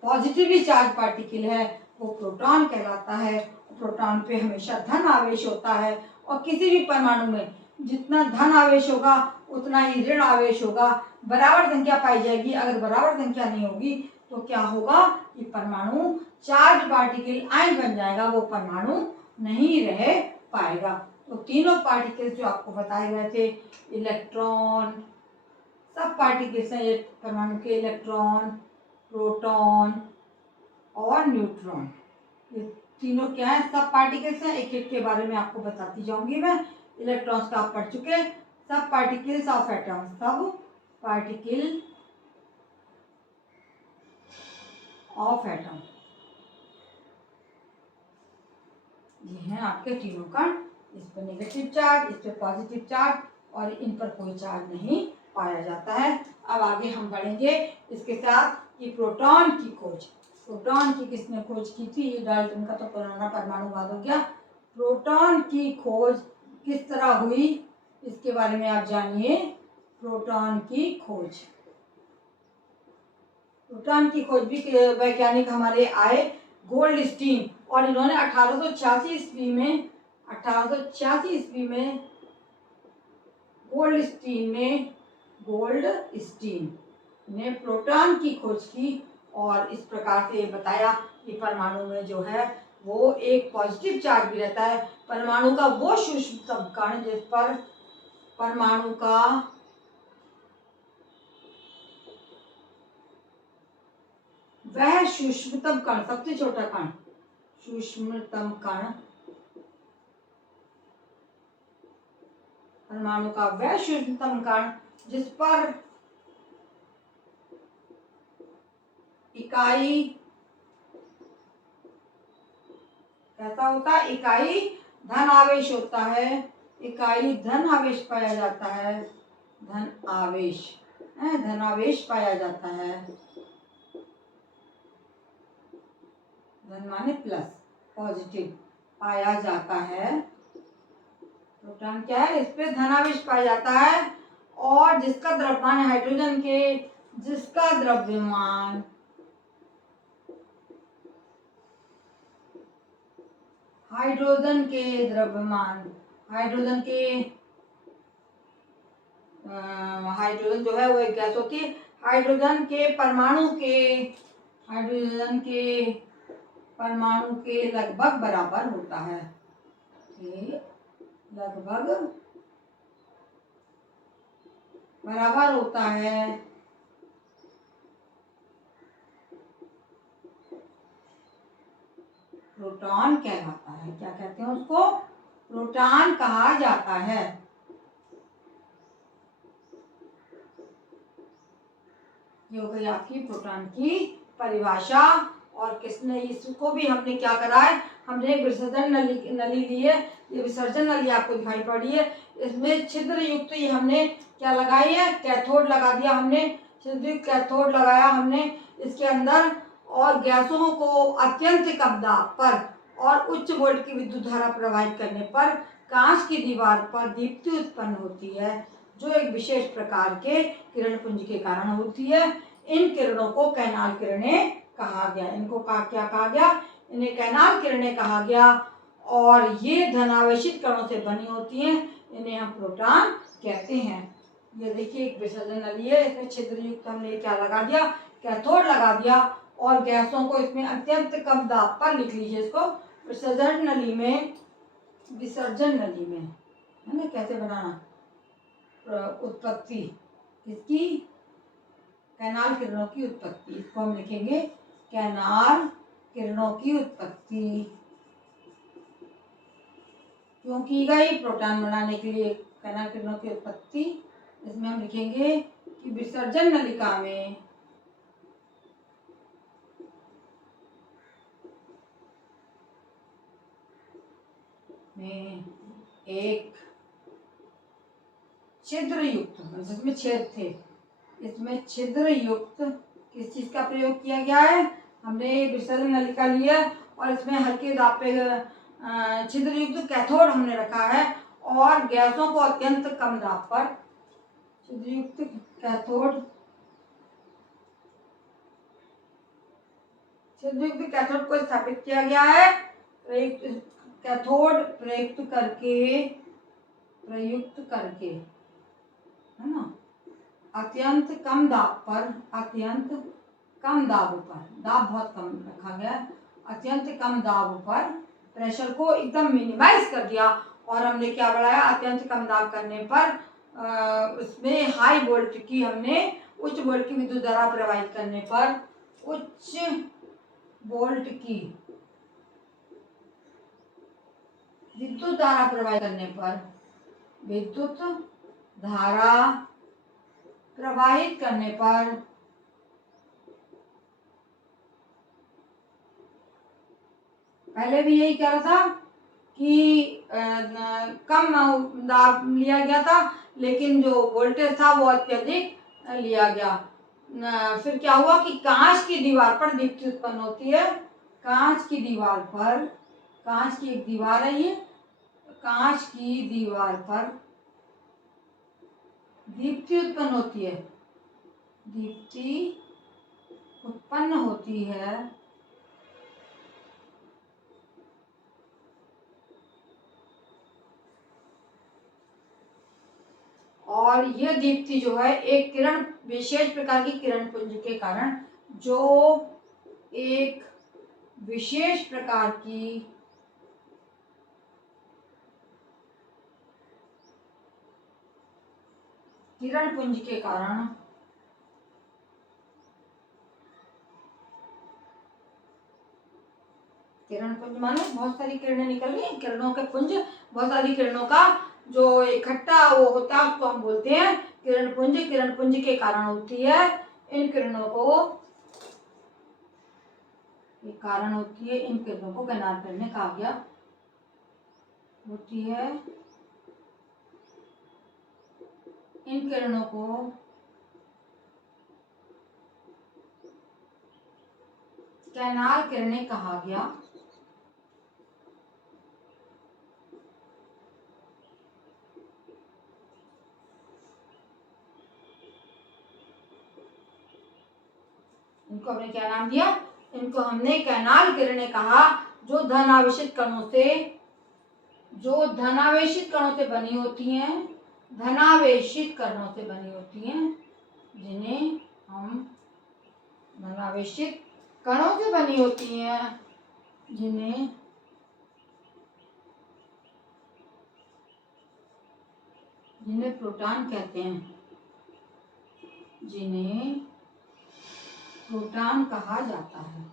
पॉजिटिवली चार्ज पार्टिकल है वो प्रोटॉन कहलाता है। प्रोटॉन पे हमेशा धन आवेश होता है और किसी भी परमाणु में जितना धन आवेश होगा उतना ही ऋण आवेश होगा। बराबर संख्या पाई जाएगी। अगर बराबर संख्या नहीं होगी तो क्या होगा कि परमाणु चार्ज पार्टिकल आयन बन जाएगा, वो परमाणु नहीं रह पाएगा। तो तीनों पार्टिकल्स जो आपको बताए गए थे, इलेक्ट्रॉन, सब पार्टिकल्स हैं ये परमाणु के, इलेक्ट्रॉन, प्रोटॉन और न्यूट्रॉन, ये तीनों क्या है, सब पार्टिकल्स हैं। एक एक के बारे में आपको बताती जाऊंगी मैं। इलेक्ट्रॉन्स का आप पढ़ चुके, सब पार्टिकल्स ऑफ एटम, सब पार्टिकल ऑफ एटम, ये हैं आपके तीनों कण। इस पर नेगेटिव चार्ज, इस पर पॉजिटिव चार्ज, और इन पर कोई चार्ज नहीं पाया जाता है। अब आगे हम बढ़ेंगे इसके साथ कि प्रोटॉन की खोज। प्रोटॉन की किसने खोज की थी? ये डाल्टन का तो पुराना परमाणुवाद हो गया। प्रोटॉन की खोज किस तरह हुई, इसके बारे में आप जानिए। प्रोटॉन की खोज, प्रोटॉन की खोज भी वैज्ञानिक हमारे आए गोल्डस्टीन, और इन्होंने 1886 ईस्वी में, 1886 ईस्वी में गोल्डस्टीन ने प्रोटॉन की खोज की, और इस प्रकार से बताया कि परमाणु में जो है वो एक पॉजिटिव चार्ज भी रहता है। परमाणु का वो सूक्ष्मतम कण जिस पर परमाणु का वह सूक्ष्मतम कण, सबसे छोटा कण, सूक्ष्मतम कण, परमाणु का वह सूक्ष्मतम कण जिस पर इकाई, कैसा होता है, इकाई धन आवेश होता है, इकाई धन आवेश पाया जाता है, धन आवेश, धन आवेश पाया जाता है, धन माने प्लस, पॉजिटिव पाया जाता है। प्रोटॉन क्या है, इस पे धनावेश पाया जाता है, और जिसका द्रव्यमान हाइड्रोजन के, जिसका द्रव्यमान हाइड्रोजन के द्रव्यमान, हाइड्रोजन के हाइड्रोजन जो है वो एक गैस होती है, हाइड्रोजन के परमाणु के, हाइड्रोजन के परमाणु के लगभग बराबर होता है, लगभग बराबर होता है। प्रोटॉन कहलाता है, क्या कहते हैं उसको? प्रोटॉन कहा जाता है। ये हो गई आपकी प्रोटॉन की परिभाषा। और किसने इसको भी हमने क्या करा है, हमने एक विसर्जन नली ली है, ये विसर्जन नली आपको दिखाई पड़ी है, इसमें छिद्र युक्त ये हमने क्या लगाई है, कैथोड लगा दिया हमने, छिद्र युक्त कैथोड लगाया हमने इसके अंदर, और गैसों को अत्यंत कम दाब पर और उच्च वोल्ट की विद्युत धारा प्रवाहित करने पर कांच की दीवार पर दीप्ति उत्पन्न होती है, जो एक विशेष प्रकार के किरण पुंज के कारण होती है। इन किरणों को कैनाल किरणें कहा गया, इनको क्या कहा गया, इन्हें कैनाल किरणें कहा गया, और ये धनावेशित कणों से बनी होती हैं, इन्हें हम प्रोटॉन कहते हैं। ये देखिए एक विसर्जन नली है, इसमें छिद्र युक्त हमने क्या लगा दिया, कैथोड लगा दिया, और गैसों को इसमें अत्यंत कम दाब पर, लिख लीजिए इसको, विसर्जन नली में, विसर्जन नली में, है ना, कैसे बनाना, उत्पत्ति किसकी, कैनाल किरणों की उत्पत्ति, इसको हम लिखेंगे कैनाल किरणों की उत्पत्ति क्यों की गई, प्रोटॉन बनाने के लिए कैनाल किरणों की उत्पत्ति। इसमें हम लिखेंगे कि विसर्जन नलिका में एक छिद्र युक्त, जिसमें छेद थे, इसमें छिद्र युक्त किस चीज का प्रयोग किया गया है, हमने विसर्जन नलिका लिया और इसमें हल्के दाब पे छिद्र युक्त कैथोड हमने रखा है, और गैसों को अत्यंत कम दाब पर, छिद्र युक्त कैथोड, छिद्र युक्त कैथोड को स्थापित किया गया है, कैथोड प्रयुक्त करके, है ना, अत्यंत कम दाब पर, अत्यंत कम दाब पर, दाब बहुत कम रखा गया, अत्यंत कम दाब पर प्रेशर को एकदम मिनिमाइज कर दिया और हमने क्या बढ़ाया, अत्यंत कम दाब करने पर उसमें हाई वोल्ट की हमने उच्च वोल्ट की विद्युत धारा प्रवाहित करने पर उच्च वोल्ट की विद्युत धारा प्रवाहित करने पर विद्युत धारा प्रवाहित करने पर पहले भी यही कह रहा था कि कम दाब लिया गया था, लेकिन जो वोल्टेज था वो अत्यधिक लिया गया। फिर क्या हुआ कि कांच की दीवार पर दीप्ति उत्पन्न होती है। कांच की दीवार पर, कांच की एक दीवार है ये, कांच की दीवार पर दीप्ति उत्पन्न होती है, दीप्ति उत्पन्न होती है और यह दीप्ति जो है एक किरण, विशेष प्रकार की किरण पुंज के कारण, जो एक विशेष प्रकार की किरण पुंज के कारण किरण पुंज माने बहुत सारी किरणें निकल रही हैं, किरणों के पुंज, बहुत सारी किरणों का जो इकट्ठा वो होता है उसको हम बोलते हैं किरण पुंज। किरण पुंज के कारण होती है, इन किरणों को, ये कारण होती है, इन किरणों को गैनार किरणें कहा गया, होती है इन किरणों को कैनाल किरणें कहा गया। इनको हमने क्या नाम दिया, इनको हमने कैनाल किरणें कहा, जो धनावेशित कणों से, जो धनावेशित कणों से बनी होती हैं, धनावेशित कणों से बनी होती हैं, जिन्हें हम धनावेशित कणों से बनी होती हैं, जिन्हें प्रोटॉन कहते हैं, जिन्हें प्रोटॉन कहा जाता है,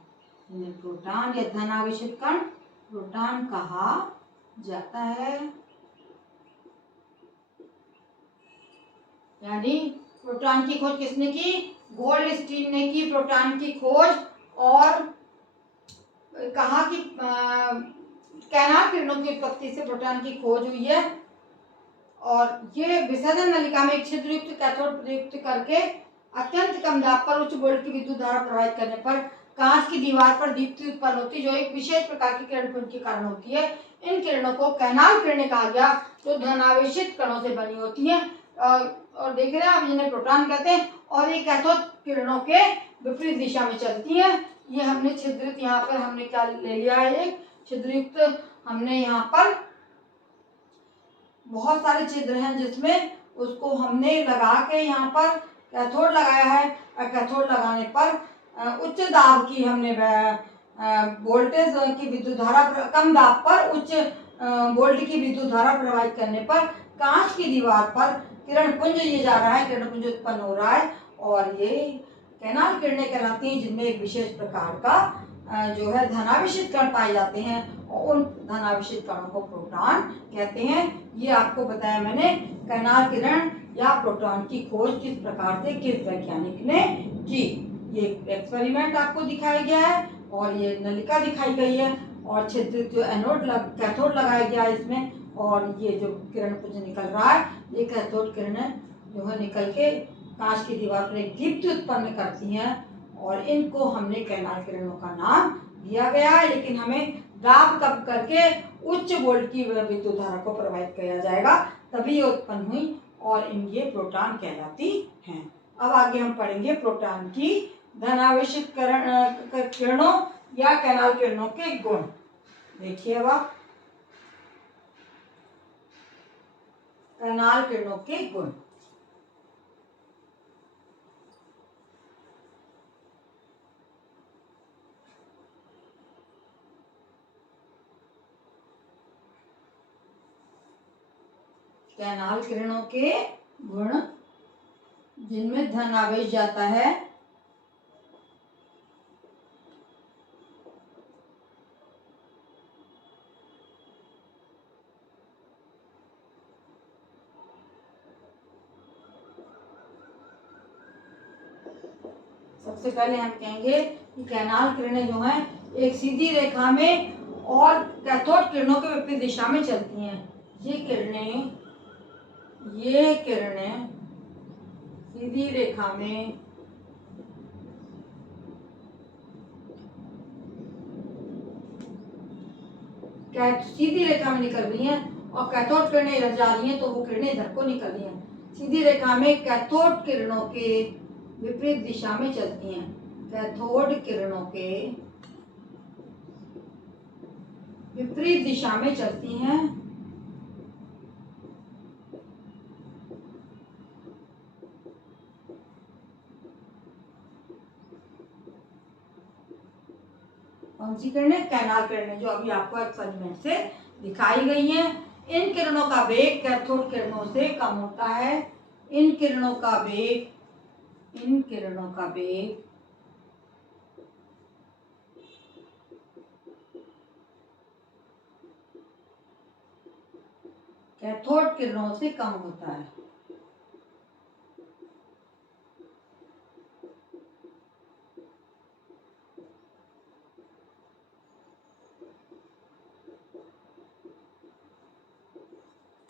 जिन्हें प्रोटॉन या धनावेशित कण प्रोटॉन कहा जाता है। यानी प्रोटॉन की खोज किसने की, गोल्डस्टीन ने की प्रोटॉन की खोज, और कहा कि कैनाल किरणों की उत्पत्ति से प्रोटॉन की खोज हुई है। और ये विसर्जन नलिका में एक छिद्रयुक्त कैथोड प्रयुक्त करके अत्यंत कम दाब पर उच्च वोल्ट की विद्युत धारा प्रवाहित करने पर कांच की दीवार पर दीप्ति उत्पन्न होती है, जो एक विशेष प्रकार की किरण पुंज के कारण होती है। इन किरणों को कैनाल किरणें कहा गया, जो धनावेशित कणों से बनी होती है, और देख रहे हैं आप, जिन्हें प्रोटॉन कहते हैं, और ये कैथोड किरणों के विपरीत दिशा में चलती है। ये हमने छिद्रित, यहाँ पर हमने क्या ले लिया है, एक छिद्रयुक्त, हमने यहाँ पर बहुत सारे छिद्र हैं जिसमें उसको हमने लगा के यहाँ पर कैथोड लगाया है। कैथोड लगाने पर उच्च दाब की हमने वोल्टेज की विद्युत धारा, कम दाब पर उच्च वोल्ट की विद्युत धारा प्रवाहित करने पर कांच की दीवार पर किरण पुंज ये जा रहा है, किरण पुंज उत्पन्न हो रहा है, और ये कैनाल किरणें कहलाती हैं, जिनमें एक विशेष प्रकार का जो है धनावेशित कण पाए जाते हैं, और उन धनावेशित कणों को प्रोटॉन कहते हैं। ये आपको बताया मैंने, कैनाल किरण या प्रोटॉन की खोज किस प्रकार से किस वैज्ञानिक ने की। ये एक्सपेरिमेंट आपको दिखाया गया है, और ये नलिका दिखाई गई है, और छिद्रित जो एनोड कैथोड लगाया गया है इसमें, और ये जो किरण पुंज निकल रहा है, ये कैथोड किरणें जो है निकल के कांच की दीवार पर एक दीप्ति उत्पन्न करती हैं, और इनको हमने कैनाल किरणों का नाम दिया गया है। लेकिन हमें दाब कम करके उच्च वोल्ट की विद्युत धारा को प्रवाहित किया जाएगा, तभी ये उत्पन्न हुई, और ये प्रोटॉन कहलाती हैं। अब आगे हम पढ़ेंगे प्रोटॉन की धनावेशित किरणों या कैनाल किरणों के गुण। देखिए अब आप, कैनाल किरणों के गुण। कैनाल किरणों के गुण जिनमें धन आवेश जाता है सबसे पहले हम कहेंगे कि कैनाल किरणें जो हैं एक सीधी रेखा में और कैथोड किरणों के विपरीत दिशा में चलती हैं। ये किरणें सीधी रेखा में सीधी रेखा में निकल रही हैं और कैथोड किरणें इधर जा रही हैं तो वो किरणें इधर को निकल रही हैं। सीधी रेखा में कैथोड किरणों के विपरीत दिशा में चलती हैं। कैथोड किरणों के विपरीत दिशा में चलती हैं। कौन सी किरणें? कैनाल किरणें, जो अभी आपको एक्सपेरिमेंट से दिखाई गई हैं। इन किरणों का वेग कैथोड किरणों से कम होता है। इन किरणों का वेग कैथोड किरणों से कम होता है।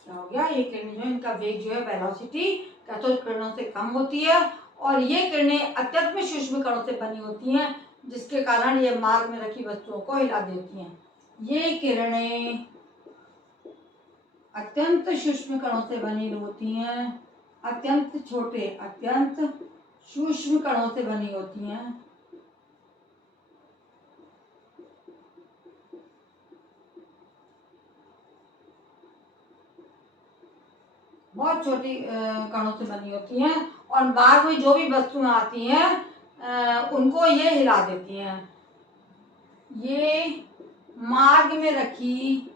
क्या हो गया? ये किरणें जो है इनका वेग जो है वेलोसिटी कैथोड किरणों से कम होती है और ये किरणें अत्यंत सूक्ष्म कणों से बनी होती हैं जिसके कारण ये मार्ग में रखी वस्तुओं को हिला देती हैं। ये किरणें अत्यंत सूक्ष्म कणों से बनी होती हैं। अत्यंत छोटे, अत्यंत सूक्ष्म कणों से बनी होती हैं। बहुत छोटी कणों से बनी होती हैं और मार्ग में जो भी वस्तुएं आती हैं उनको ये हिला देती हैं। ये मार्ग में रखी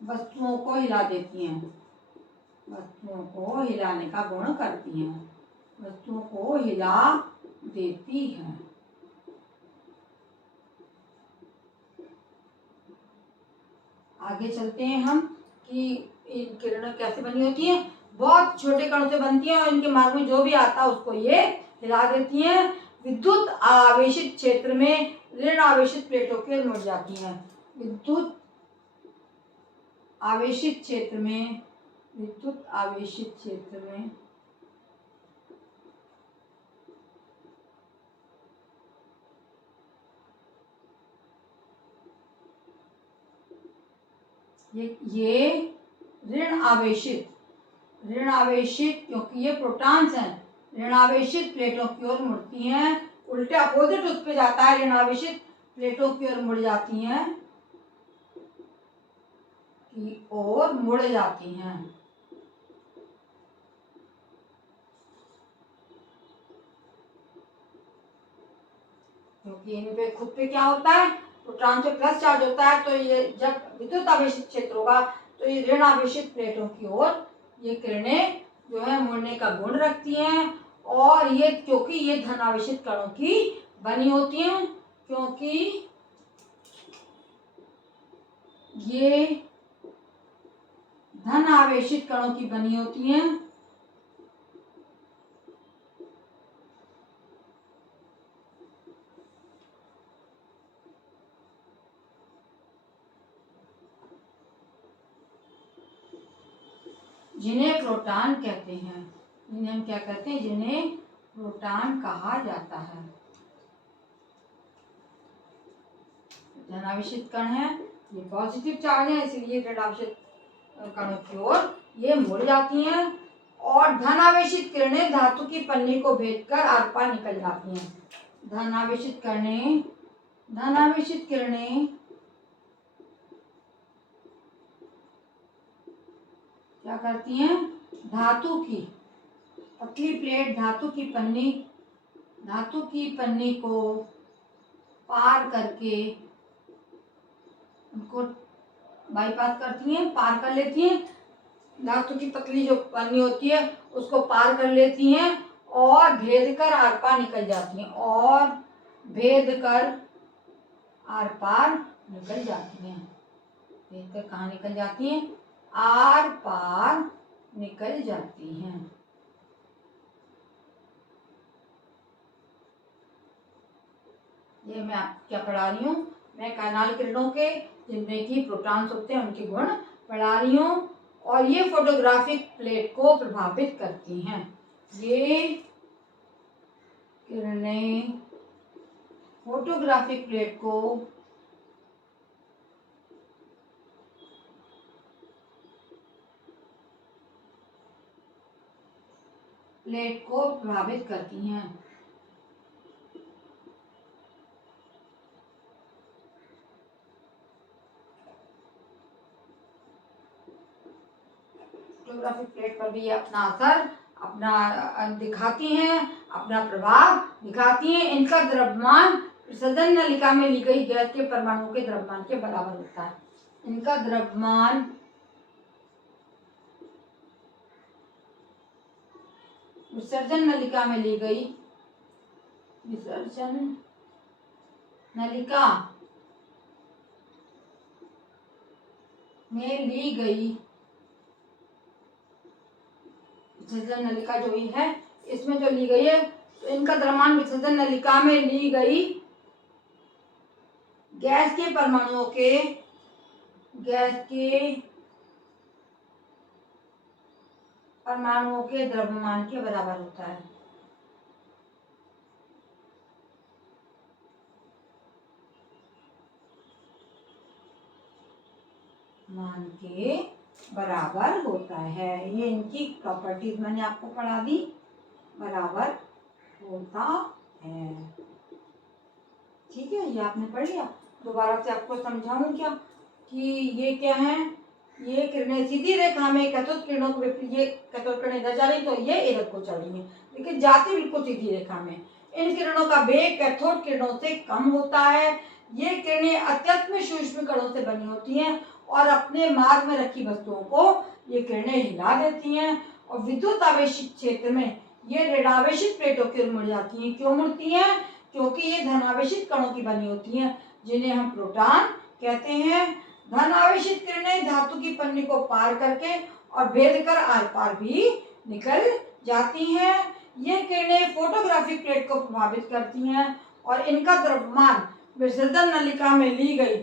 वस्तुओं को हिला देती हैं। वस्तुओं को हिलाने का गुण करती हैं। वस्तुओं को हिला देती हैं। आगे चलते हैं हम कि इन किरणें कैसे बनी होती हैं। बहुत छोटे कणों से बनती हैं और इनके मार्ग में जो भी आता है उसको ये हिला देती हैं। विद्युत आवेशित क्षेत्र में ऋण आवेशित प्लेटों की ओर मुड़ जाती हैं। विद्युत आवेशित क्षेत्र में ये ऋण आवेशित क्योंकि ये प्रोटॉन्स हैं, ऋण आवेशित प्लेटों की ओर मुड़ती हैं। उल्टे अपोजिट उस पे जाता है, ऋण आवेशित प्लेटों की ओर मुड़ जाती हैं क्योंकि इन पे खुद पे क्या होता है, प्रोटॉन से प्लस चार्ज होता है। तो ये जब विद्युत आवेशित क्षेत्र होगा तो ये ऋण आवेशित प्लेटों की ओर ये किरणें जो है मुड़ने का गुण रखती हैं। और ये क्योंकि ये धन आवेशित कणों की बनी होती हैं, क्योंकि ये धन आवेशित कणों की बनी होती हैं। जिन्हें प्रोटॉन कहते हैं। जिन्हें हम क्या कहते हैं? जिन्हें प्रोटॉन कहा जाता है। धनावेशित कण है, ये पॉजिटिव चार्ज है, इसलिए ऋण आवेशित कणों की ओर ये मुड़ जाती हैं और धनावेशित किरणें धातु की पन्नी को भेदकर आर पार निकल जाती हैं। धनावेशित किरणें क्या करती हैं? धातु की पतली प्लेट, धातु की पन्नी को पार करके उनको बाईपास करती हैं, पार कर लेती हैं, धातु की पतली जो पन्नी होती है उसको पार कर लेती हैं और भेद कर आर पार निकल जाती हैं, और भेद कर आर पार निकल जाती हैं। भेद कर कहाँ निकल जाती हैं? आर पार निकल जाती हैं। ये मैं आपको क्या पढ़ा रही हूँ? मैं कर्नाल किरणों के जिनमें कि प्रोटॉन्स होते हैं उनके गुण पढ़ा रही हूँ, और ये फोटोग्राफिक प्लेट को प्रभावित करती हैं। ये किरणें फोटोग्राफिक प्लेट को प्रभावित करती हैं। फोटोग्राफिक प्लेट पर भी ये अपना असर अपना दिखाती हैं, अपना प्रभाव दिखाती हैं। इनका द्रव्यमान विसर्जन नलिका में ली गई गैस के परमाणुओं के द्रव्यमान के बराबर होता है। इनका द्रव्यमान विसर्जन नलिका में ली गई विसर्जन नलिका में ली गई विसर्जन नलिका जो ही है इसमें जो ली गई है, तो इनका द्रव्यमान विसर्जन नलिका में ली गई गैस के परमाणुओं के द्रव्यमान के बराबर होता है। मान के बराबर होता है। ये इनकी प्रॉपर्टीज मैंने आपको पढ़ा दी, बराबर होता है। ठीक है, ये आपने पढ़ लिया। दोबारा से आपको समझाऊं क्या कि ये क्या है? ये किरणें सीधी रेखा में कैथोड किरणों को ये कैथोड किरणें इधर जा रही तो ये इधर को चल रही है, लेकिन जाती बिल्कुल सीधी रेखा में। इन किरणों का वेग कैथोड किरणों से कम होता है। ये किरणें अत्यंत सूक्ष्म कणों से बनी होती हैं और अपने मार्ग में रखी वस्तुओं को ये किरणें हिला देती हैं, और विद्युत आवेशित क्षेत्र में ये ऋणावेशित प्लेटों की ओर मुड़ जाती हैं। क्यों मुड़ती हैं? क्योंकि ये धनावेशित कणों की बनी होती हैं, जिन्हें हम प्रोटॉन कहते हैं। धनावेशित किरणें धातु की पन्नी को पार करके और भेद कर आर पार भी निकल जाती हैं। ये किरणें फोटोग्राफिक प्लेट को प्रभावित करती हैं, और इनका द्रव्यमान विसर्जन नलिका में ली गई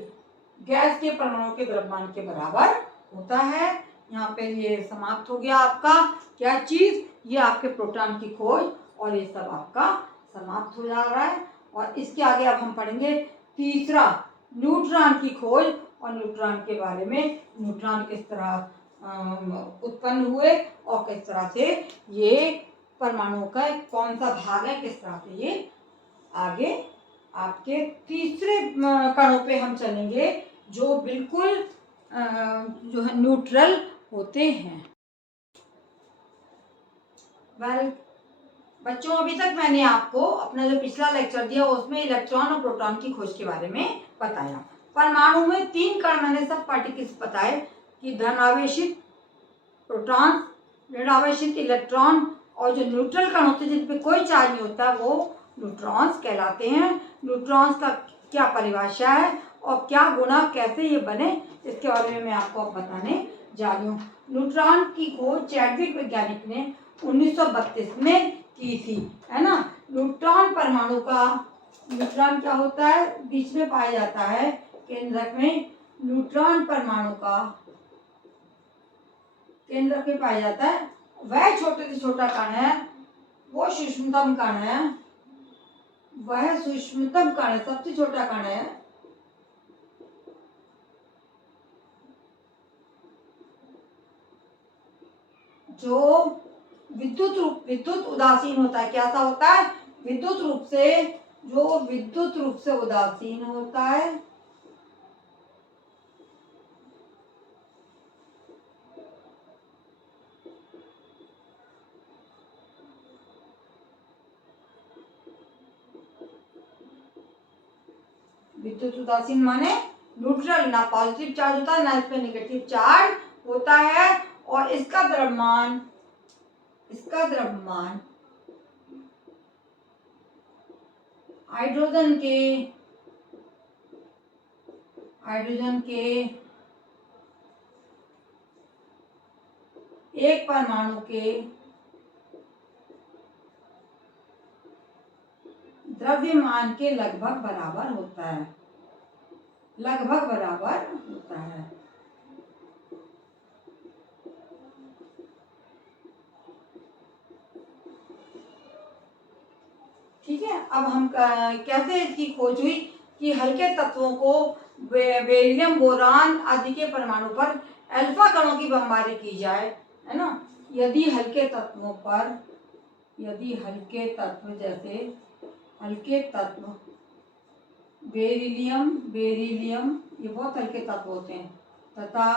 गैस के परमाणुओं के द्रव्यमान के बराबर होता है। यहाँ पे ये समाप्त हो गया आपका क्या चीज? ये आपके प्रोटॉन की खोज, और ये सब आपका समाप्त हो जा रहा है। और इसके आगे अब हम पढ़ेंगे तीसरा, न्यूट्रॉन की खोज, और न्यूट्रॉन के बारे में, न्यूट्रॉन किस तरह उत्पन्न हुए और किस तरह से ये परमाणुओं का कौन सा भाग है, किस तरह से ये आगे आपके तीसरे कणों पे हम चलेंगे जो बिल्कुल जो है न्यूट्रल होते हैं। वेल बच्चों, अभी तक मैंने आपको अपना जो पिछला लेक्चर दिया उसमें इलेक्ट्रॉन और प्रोटॉन की खोज के बारे में बताया। परमाणु में 3 कण मैंने सब पार्टिकल्स बताए कि धनावेशित प्रोटॉन, ऋणावेशित इलेक्ट्रॉन, और जो न्यूट्रल कण होते हैं जिन पे कोई चार्ज नहीं होता वो न्यूट्रॉन्स कहलाते हैं। न्यूट्रॉन्स का क्या परिभाषा है और क्या गुणा, कैसे ये बने, इसके बारे में मैं आपको अब बताने जा रही हूँ। न्यूट्रॉन की खोज चैडविक वैज्ञानिक ने 1932 में की थी, है ना। न्यूट्रॉन परमाणु का, न्यूट्रॉन क्या होता है? बीच में पाया जाता है केंद्रक में। न्यूट्रॉन परमाणु का केंद्रक में पाया जाता है। वह छोटे से छोटा कण है, वो सूक्ष्मतम कण है, वह सूक्ष्मतम कण है, सबसे छोटा कण है जो विद्युत उदासीन होता है। कैसा होता है? विद्युत रूप से उदासीन होता है। विद्युत उदासीन माने न्यूट्रल, ना पॉजिटिव चार्ज होता है ना इस पे नेगेटिव चार्ज होता है। और इसका द्रव्यमान हाइड्रोजन के एक परमाणु के द्रव्यमान के लगभग बराबर होता है। ठीक है, अब हम कैसे इसकी खोज हुई कि हल्के तत्वों को बेरिलियम, बोरान आदि के परमाणु पर अल्फा कणों की बमबारी की जाए, है ना। यदि हल्के तत्व जैसे हल्के तत्व बेरिलियम ये बहुत हल्के तत्व होते हैं, तथा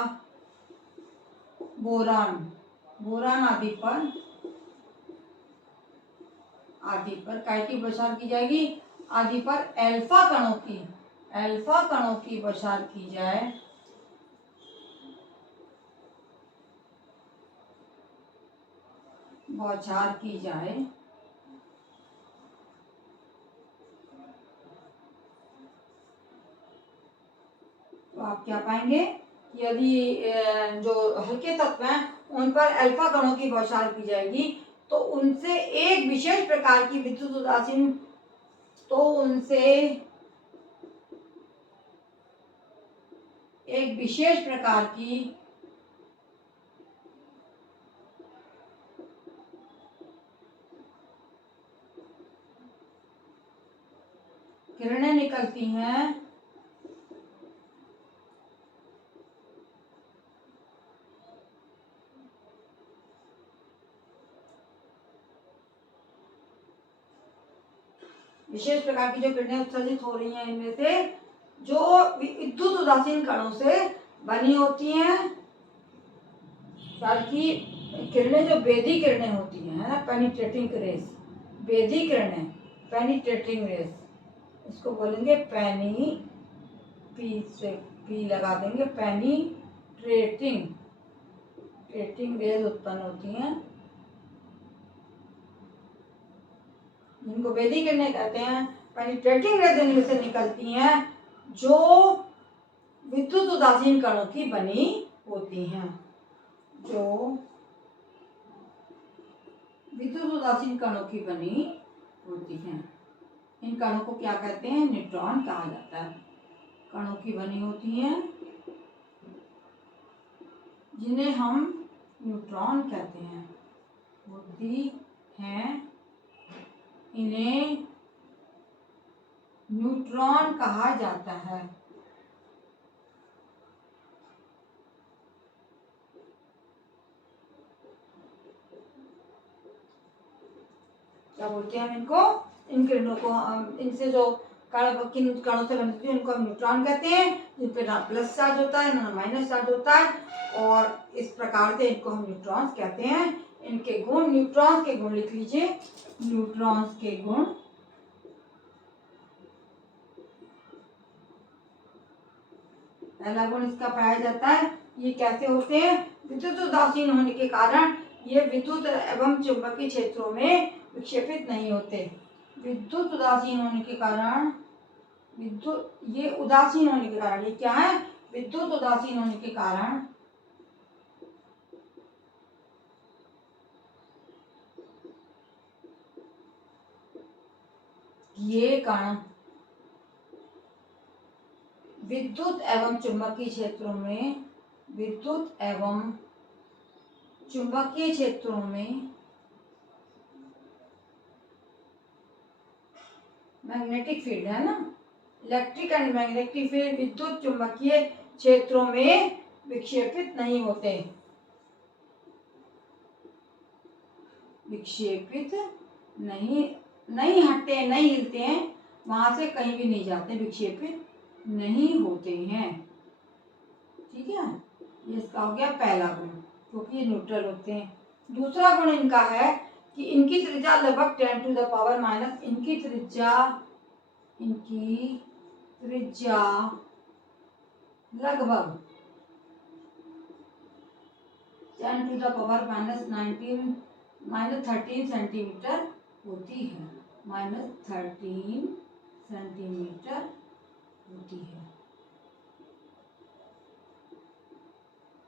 बोरान आदि पर काय की बसार की जाएगी, आदि पर अल्फा कणों की बसार की जाए, बौछार की जाए, तो आप क्या पाएंगे, यदि जो हल्के तत्व हैं उन पर अल्फा कणों की बौछार की जाएगी तो उनसे एक विशेष प्रकार की विद्युत उदासीन किरणें निकलती हैं, विशेष प्रकार की जो किरणें उत्सर्जित हो रही हैं इनमें से जो विद्युत उदासीन कणों से बनी होती हैं, बल्कि किरणें जो बेधी किरणें होती हैं, है ना, पेनिट्रेटिंग रेस, बेधी किरणें, पेनिट्रेटिंग रेस, इसको बोलेंगे पी लगा देंगे, पेनिट्रेटिंग रेस उत्पन्न होती हैं, जिनको बेधी किरणें कहते हैं। पेनिट्रेटिंग रेज इनमें से निकलती हैं जो विद्युत उदासीन कणों की बनी होती हैं, इन कणों को क्या कहते हैं, न्यूट्रॉन कहा जाता है। कणों की बनी होती हैं जिन्हें हम न्यूट्रॉन कहते हैं, इन्हें न्यूट्रॉन कहा जाता है। क्या बोलते हैं हम इनको, इन किरणों को, इनसे जो किन कणों से बनती है उनको हम न्यूट्रॉन कहते हैं, जिन पे ना प्लस चार्ज होता है ना माइनस चार्ज होता है, और इस प्रकार से इनको हम न्यूट्रॉन्स कहते हैं। इनके गुण, न्यूट्रॉन्स के गुण लिख लीजिए, न्यूट्रॉन्स के गुण, पहला गुण इसका पाया जाता है, ये कैसे होते हैं, विद्युत उदासीन होने के कारण ये विद्युत एवं चुंबकीय क्षेत्रों में विक्षेपित नहीं होते। विद्युत उदासीन होने के कारण, ये उदासीन होने के कारण, ये क्या है, विद्युत उदासीन होने के कारण ये कण विद्युत एवं चुंबकीय क्षेत्रों में मैग्नेटिक फील्ड है ना, इलेक्ट्रिक एंड मैग्नेटिक फील्ड, विद्युत चुंबकीय क्षेत्रों में विक्षेपित नहीं होते, नहीं हटते, नहीं हिलते हैं, वहां से कहीं भी नहीं जाते, विक्षेपित नहीं होते हैं। ठीक है, ये इसका हो गया पहला गुण, क्योंकि ये न्यूट्रल होते हैं। दूसरा गुण इनका है कि इनकी त्रिज्या लगभग 10 टू द पावर माइनस, इनकी त्रिज्या लगभग 10⁻⁻19 -13 सेंटीमीटर होती है। -13 सेंटीमीटर होती है।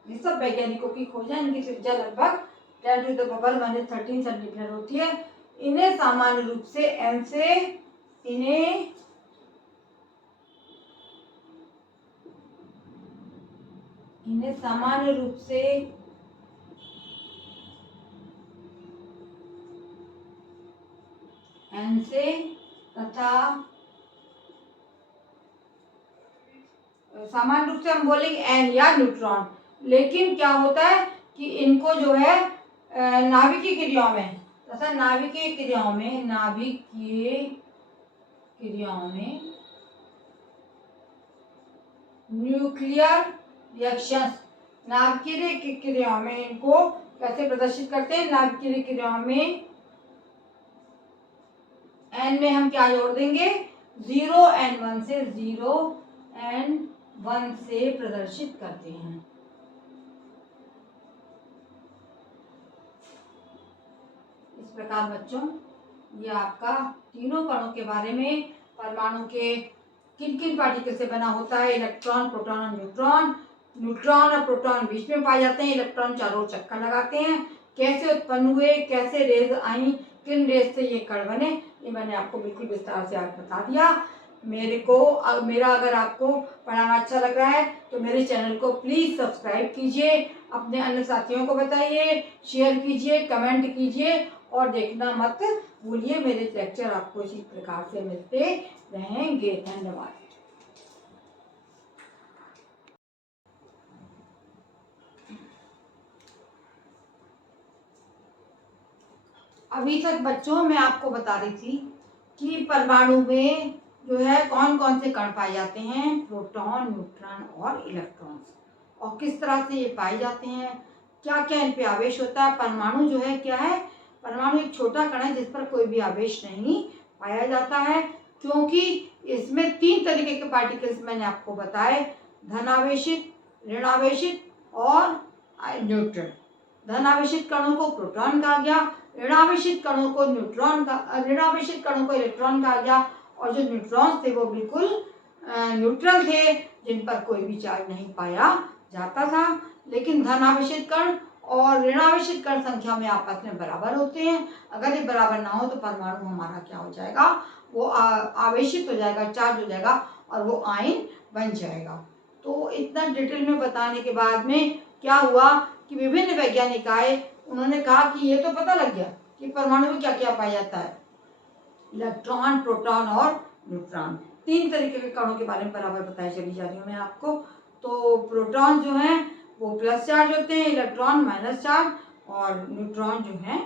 ये सब वैज्ञानिकों की खोज है। इनकी त्रिज्या लगभग 10⁻⁻13 सेंटीमीटर होती है। इन्हें सामान्य रूप से एन से इन्हें सामान्य रूप से एन से तथा सामान्य रूप से हम बोलेंगे एन या न्यूट्रॉन, लेकिन क्या होता है कि इनको जो है नाभिकीय क्रियाओं में तथा नाभिकीय क्रियाओं में न्यूक्लियर रिएक्शंस, नाभिकीय क्रियाओं में इनको कैसे प्रदर्शित करते हैं? नाभिकीय क्रियाओं में एन में हम क्या जोड़ देंगे? 0 n 1 से प्रदर्शित करते हैं। इस प्रकार बच्चों, ये आपका तीनों कणों के बारे में, परमाणु के किन किन पार्टिकल से बना होता है, इलेक्ट्रॉन, प्रोटॉन और न्यूट्रॉन, न्यूट्रॉन और प्रोटॉन बीच में पाए जाते हैं, इलेक्ट्रॉन चारों ओर चक्कर लगाते हैं, कैसे उत्पन्न हुए, कैसे रेज आई, किन रेज से ये कण बने, ये मैंने आपको बिल्कुल विस्तार से आज बता दिया। मेरा अगर आपको पढ़ाना अच्छा लग रहा है तो मेरे चैनल को प्लीज़ सब्सक्राइब कीजिए, अपने अन्य साथियों को बताइए, शेयर कीजिए, कमेंट कीजिए और देखना मत भूलिए। मेरे लेक्चर आपको इसी प्रकार से मिलते रहेंगे। धन्यवाद। अभी तक बच्चों मैं आपको बता रही थी कि परमाणु में जो है कौन कौन से कण पाए जाते हैं, प्रोटॉन, न्यूट्रॉन और इलेक्ट्रॉन्स, और किस तरह से ये पाए जाते हैं, क्या क्या इन पे आवेश होता है। परमाणु जो है क्या है? परमाणु एक छोटा कण है जिस पर कोई भी आवेश नहीं पाया जाता है, क्योंकि इसमें 3 तरीके के पार्टिकल्स मैंने आपको बताए, धनावेशित, ऋणावेशित और न्यूट्रल। धनावेशित कणों को प्रोटॉन कहा गया, ऋणावेशित कणों को ऋणावेशित कणों को इलेक्ट्रॉन कहा गया, और जो न्यूट्रॉन्स थे वो बिल्कुल न्यूट्रल थे, जिन पर कोई भी चार्ज नहीं पाया जाता था। लेकिन धनावेशित कण और ऋणावेशित कण संख्या में आपस में बराबर होते हैं। अगर ये बराबर ना हो तो परमाणु हमारा क्या हो जाएगा? वो आवेशित हो जाएगा, चार्ज हो जाएगा और वो आयन बन जाएगा। तो इतना डिटेल में बताने के बाद में क्या हुआ कि विभिन्न वैज्ञानिक आए, उन्होंने कहा कि ये तो पता लग गया कि परमाणु में क्या क्या पाया जाता है, इलेक्ट्रॉन, प्रोटॉन और न्यूट्रॉन। 3 तरीके के कणों के बारे में बराबर बताई चली जा रही हूँ मैं आपको। तो प्रोटॉन जो है वो प्लस चार्ज होते हैं, इलेक्ट्रॉन माइनस चार्ज, और न्यूट्रॉन जो है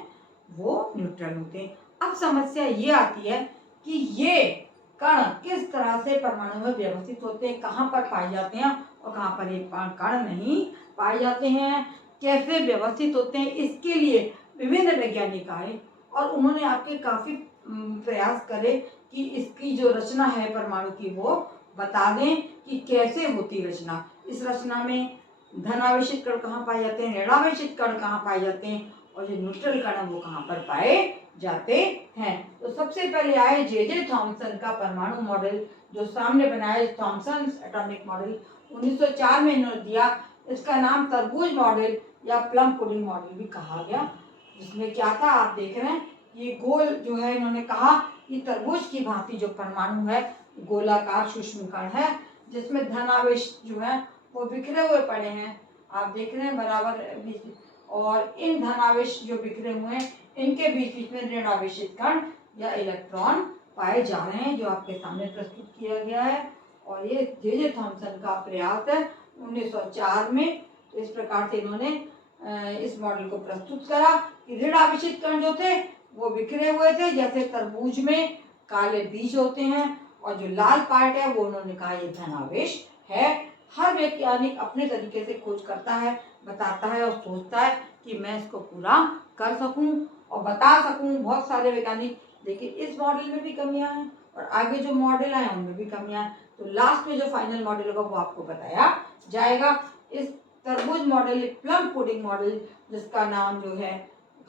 वो न्यूट्रल होते हैं। अब समस्या ये आती है कि ये कण किस तरह से परमाणु में व्यवस्थित होते हैं, कहाँ पर पाए जाते हैं और कहाँ पर ये कण नहीं पाए जाते हैं, कैसे व्यवस्थित होते हैं। इसके लिए विभिन्न वैज्ञानिक आए और उन्होंने आपके काफ़ी प्रयास करे कि इसकी जो रचना है परमाणु की वो बता दें कि कैसे होती रचना। इस रचना में धनावेशित कण कहाँ पाए जाते हैं, ऋणावेशित कण कहाँ पाए जाते हैं, और जो न्यूट्रल कण है वो कहाँ पर पाए जाते हैं। तो सबसे पहले आए जे थॉमसन का परमाणु मॉडल, जो सामने बनाया, थॉमसन एटॉमिक मॉडल 1904 में इन्होंने दिया। इसका नाम तरबूज मॉडल या प्लम पुडिंग मॉडल भी कहा गया। जिसमें क्या था आप देख रहे हैं, ये गोल जो है, इन्होंने कहा कि तरबूज की भांति जो परमाणु है गोलाकार सूक्ष्म कण है, जिसमें धनावेश जो है वो बिखरे हुए पड़े हैं, आप देख रहे हैं बराबर बीच, और इन धनावेश जो बिखरे हुए हैं इनके बीच बीच में ऋणावेशित कण या इलेक्ट्रॉन पाए जा रहे हैं, जो आपके सामने प्रस्तुत किया गया है। और ये जे थॉमसन का प्रयास है 1904 में। तो इस प्रकार से इन्होंने इस मॉडल को प्रस्तुत करा कि ऋणावेशित कण जो थे वो बिखरे हुए थे, जैसे तरबूज में काले बीज होते हैं, और जो लाल पार्ट है वो उन्होंने कहा ये धनावेश है। हर वैज्ञानिक अपने तरीके से खोज करता है, बताता है और सोचता है कि मैं इसको पूरा कर सकूं और बता सकूं। बहुत सारे वैज्ञानिक, लेकिन इस मॉडल में भी कमियां हैं और आगे जो मॉडल आए उनमें भी कमियां हैं। तो लास्ट में जो फाइनल मॉडल होगा वो आपको बताया जाएगा। इस तरबूज मॉडल, प्लम पुडिंग मॉडल, जिसका नाम जो है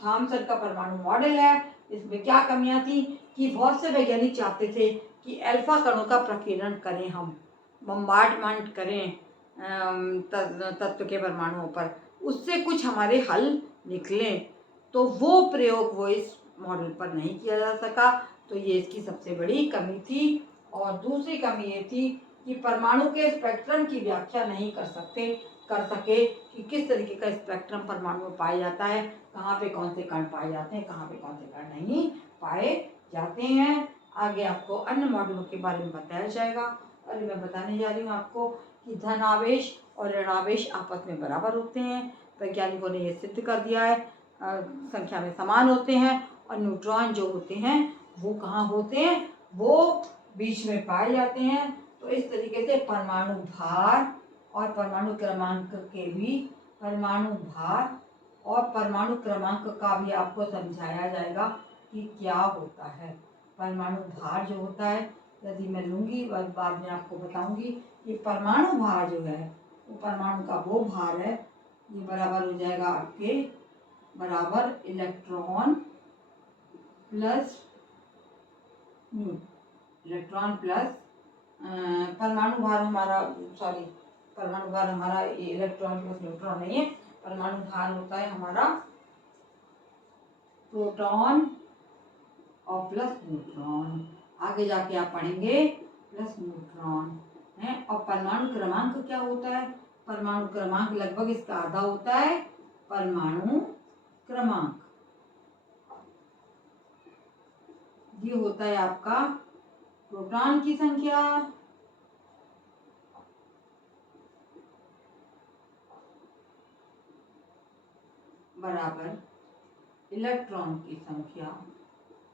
थॉमसन का परमाणु मॉडल है, इसमें क्या कमियां थी कि बहुत से वैज्ञानिक चाहते थे कि अल्फा कणों का प्रकीर्णन करें, हम बम्बार्डमेंट करें तत्व के परमाणुओं पर, उससे कुछ हमारे हल निकलें, तो वो प्रयोग वो इस मॉडल पर नहीं किया जा सका। तो ये इसकी सबसे बड़ी कमी थी। और दूसरी कमी ये थी कि परमाणु के स्पेक्ट्रम की व्याख्या नहीं कर सके कि किस तरीके का स्पेक्ट्रम परमाणु में पाया जाता है, कहाँ पे कौन से कण पाए जाते हैं, कहाँ पे कौन से कण नहीं पाए जाते हैं। आगे आपको अन्य मॉडलों के बारे में बताया जाएगा। और मैं बताने जा रही हूँ आपको कि धनावेश और ऋणावेश आपस में बराबर होते हैं। वैज्ञानिकों ने ये सिद्ध कर दिया है, संख्या में समान होते हैं। और न्यूट्रॉन जो होते हैं वो कहाँ होते हैं, वो बीच में पाए जाते हैं। तो इस तरीके से परमाणु भार और परमाणु क्रमांक के भी, परमाणु भार और परमाणु क्रमांक का भी आपको समझाया जाएगा कि क्या होता है। परमाणु भार जो होता है, यदि मैं लूँगी बाद में आपको बताऊंगी कि परमाणु भार जो है वो परमाणु का वो भार है, ये बराबर हो जाएगा आपके बराबर इलेक्ट्रॉन प्लस इलेक्ट्रॉन प्लस परमाणु भार हमारा, सॉरी परमाणु भार हमारा ये इलेक्ट्रॉन प्लस न्यूट्रॉन नहीं है, परमाणु भार होता है हमारा प्रोटॉन और प्लस न्यूट्रॉन। आगे जाके आप पढ़ेंगे प्लस न्यूट्रॉन है। और परमाणु क्रमांक क्या होता है, परमाणु क्रमांक लगभग इसका आधा होता है परमाणु क्रमांक, ये होता है आपका प्रोटॉन की संख्या बराबर इलेक्ट्रॉन की संख्या।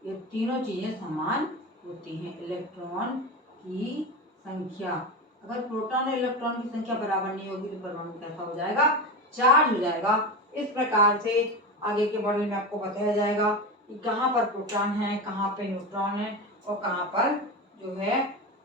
ये तीनों चीजें समान होती हैं। इलेक्ट्रॉन की संख्या, अगर प्रोटॉन और इलेक्ट्रॉन की संख्या बराबर नहीं होगी तो परमाणु कैसा हो जाएगा, चार्ज हो जाएगा। इस प्रकार से आगे के मॉडल में आपको बताया जाएगा कि कहाँ पर प्रोटॉन है, कहाँ पे न्यूट्रॉन है और कहाँ पर जो है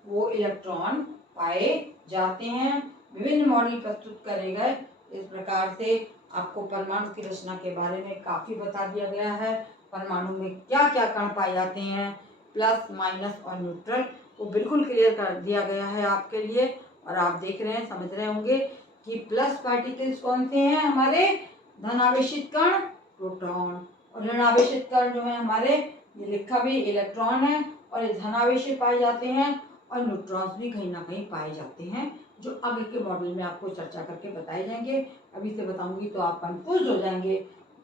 वो इलेक्ट्रॉन पाए जाते हैं। विभिन्न मॉडल प्रस्तुत करे गए। इस प्रकार से आपको परमाणु की रचना के बारे में काफी बता दिया गया है। परमाणु में क्या क्या कण पाए जाते हैं, प्लस माइनस और न्यूट्रल, वो बिल्कुल क्लियर कर दिया गया है आपके लिए। और आप देख रहे हैं, समझ रहे होंगे कि प्लस पार्टिकल्स कौन से हैं हमारे, धनावेशित कण प्रोटॉन, और ऋणावेशित कण जो है हमारे, ये लिखा भी इलेक्ट्रॉन है, और ये धनावेशित पाए जाते हैं, और न्यूट्रॉन्स भी कहीं ना कहीं पाए जाते हैं, जो आगे के मॉडल में आपको चर्चा करके बताए जाएंगे। अभी से बताऊंगी तो आप कंफ्यूज हो जाएंगे।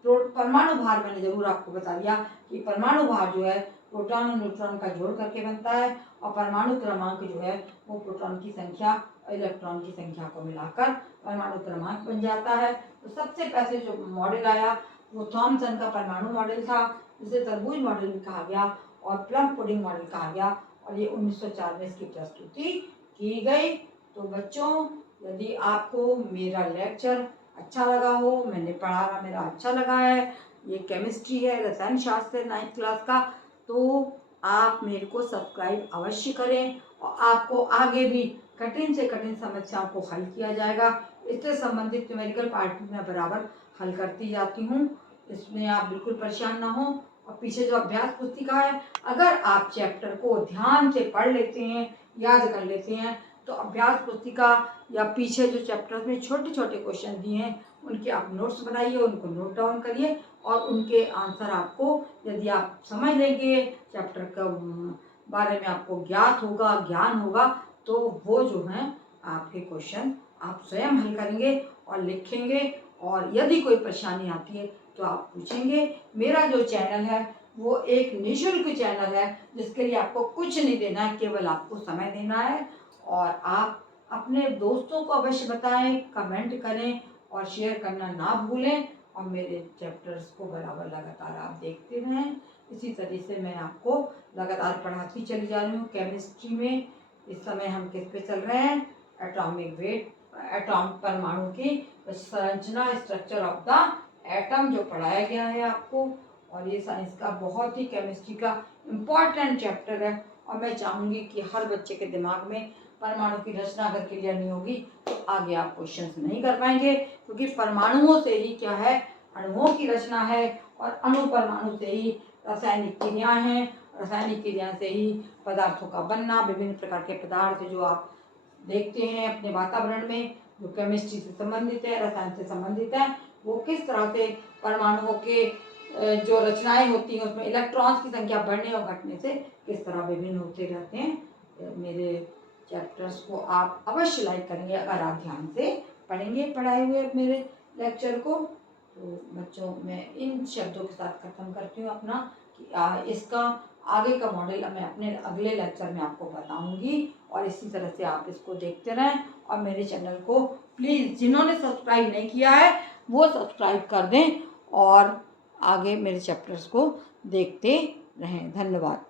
परमाणु भार मैंने जरूर आपको बता दिया कि परमाणु भार जो है प्रोटॉन और न्यूट्रॉन का जोड़ करके बनता है, और परमाणु क्रमांक जो है वो प्रोटॉन की संख्या और इलेक्ट्रॉन की संख्या को मिलाकर परमाणु क्रमांक बन जाता है। तो सबसे पहले जो मॉडल आया वो थॉमसन का परमाणु मॉडल था, जिसे तरबूज मॉडल भी कहा गया और प्लम पुडिंग मॉडल कहा गया, और ये 1904 में इसकी प्रस्तुति की गई। तो बच्चों, यदि आपको मेरा लेक्चर अच्छा लगा हो, मैंने पढ़ाना मेरा अच्छा लगा है, ये केमिस्ट्री है, रसायन शास्त्र 9th क्लास का, तो आप मेरे को सब्सक्राइब अवश्य करें। और आपको आगे भी कठिन से कठिन समस्याओं को हल किया जाएगा। इससे संबंधित न्यूमेरिकल पार्ट मैं बराबर हल करती जाती हूँ, इसमें आप बिल्कुल परेशान ना हो। और पीछे जो अभ्यास पुस्तिका है, अगर आप चैप्टर को ध्यान से पढ़ लेते हैं, याद कर लेते हैं, तो अभ्यास पुस्तिका या पीछे जो चैप्टर्स में छोटे छोटे क्वेश्चन दिए हैं उनके आप नोट्स बनाइए, उनको नोट डाउन करिए, और उनके आंसर आपको, यदि आप समझ लेंगे, चैप्टर का बारे में आपको ज्ञात होगा, ज्ञान होगा, तो वो जो हैं आपके क्वेश्चन आप स्वयं हल करेंगे और लिखेंगे। और यदि कोई परेशानी आती है तो आप पूछेंगे। मेरा जो चैनल है वो एक निःशुल्क चैनल है, जिसके लिए आपको कुछ नहीं देना है, केवल आपको समय देना है। और आप अपने दोस्तों को अवश्य बताएं, कमेंट करें और शेयर करना ना भूलें। और मेरे चैप्टर्स को बराबर लगातार आप देखते रहें। इसी तरह से मैं आपको लगातार पढ़ाती चली जा रही हूँ। केमिस्ट्री में इस समय हम किस पे चल रहे हैं, एटॉमिक वेट, एटॉम परमाणु की संरचना, स्ट्रक्चर ऑफ द एटम जो पढ़ाया गया है आपको। और ये साइंस का बहुत ही, केमिस्ट्री का इम्पॉर्टेंट चैप्टर है। और मैं चाहूँगी कि हर बच्चे के दिमाग में परमाणु की रचना अगर क्लियर नहीं होगी तो आगे आप क्वेश्चंस नहीं कर पाएंगे, क्योंकि परमाणुओं से ही क्या है, अणुओं की रचना है, और अणु परमाणु से ही रासायनिक क्रियाएं हैं, रासायनिक क्रिया से ही पदार्थों का बनना, विभिन्न प्रकार के पदार्थ जो आप देखते हैं अपने वातावरण में, जो केमिस्ट्री से संबंधित है, रसायन से संबंधित है, वो किस तरह से परमाणुओं के जो रचनाएं होती हैं उसमें इलेक्ट्रॉन्स की संख्या बढ़ने और घटने से किस तरह विभिन्न होते रहते हैं। मेरे चैप्टर्स को आप अवश्य लाइक करेंगे अगर आप ध्यान से पढ़ेंगे पढ़ाए हुए मेरे लेक्चर को। तो बच्चों, मैं इन शब्दों के साथ खत्म करती हूँ अपना कि इसका आगे का मॉडल मैं अपने अगले लेक्चर में आपको बताऊंगी, और इसी तरह से आप इसको देखते रहें। और मेरे चैनल को प्लीज़ जिन्होंने सब्सक्राइब नहीं किया है वो सब्सक्राइब कर दें और आगे मेरे चैप्टर्स को देखते रहें। धन्यवाद।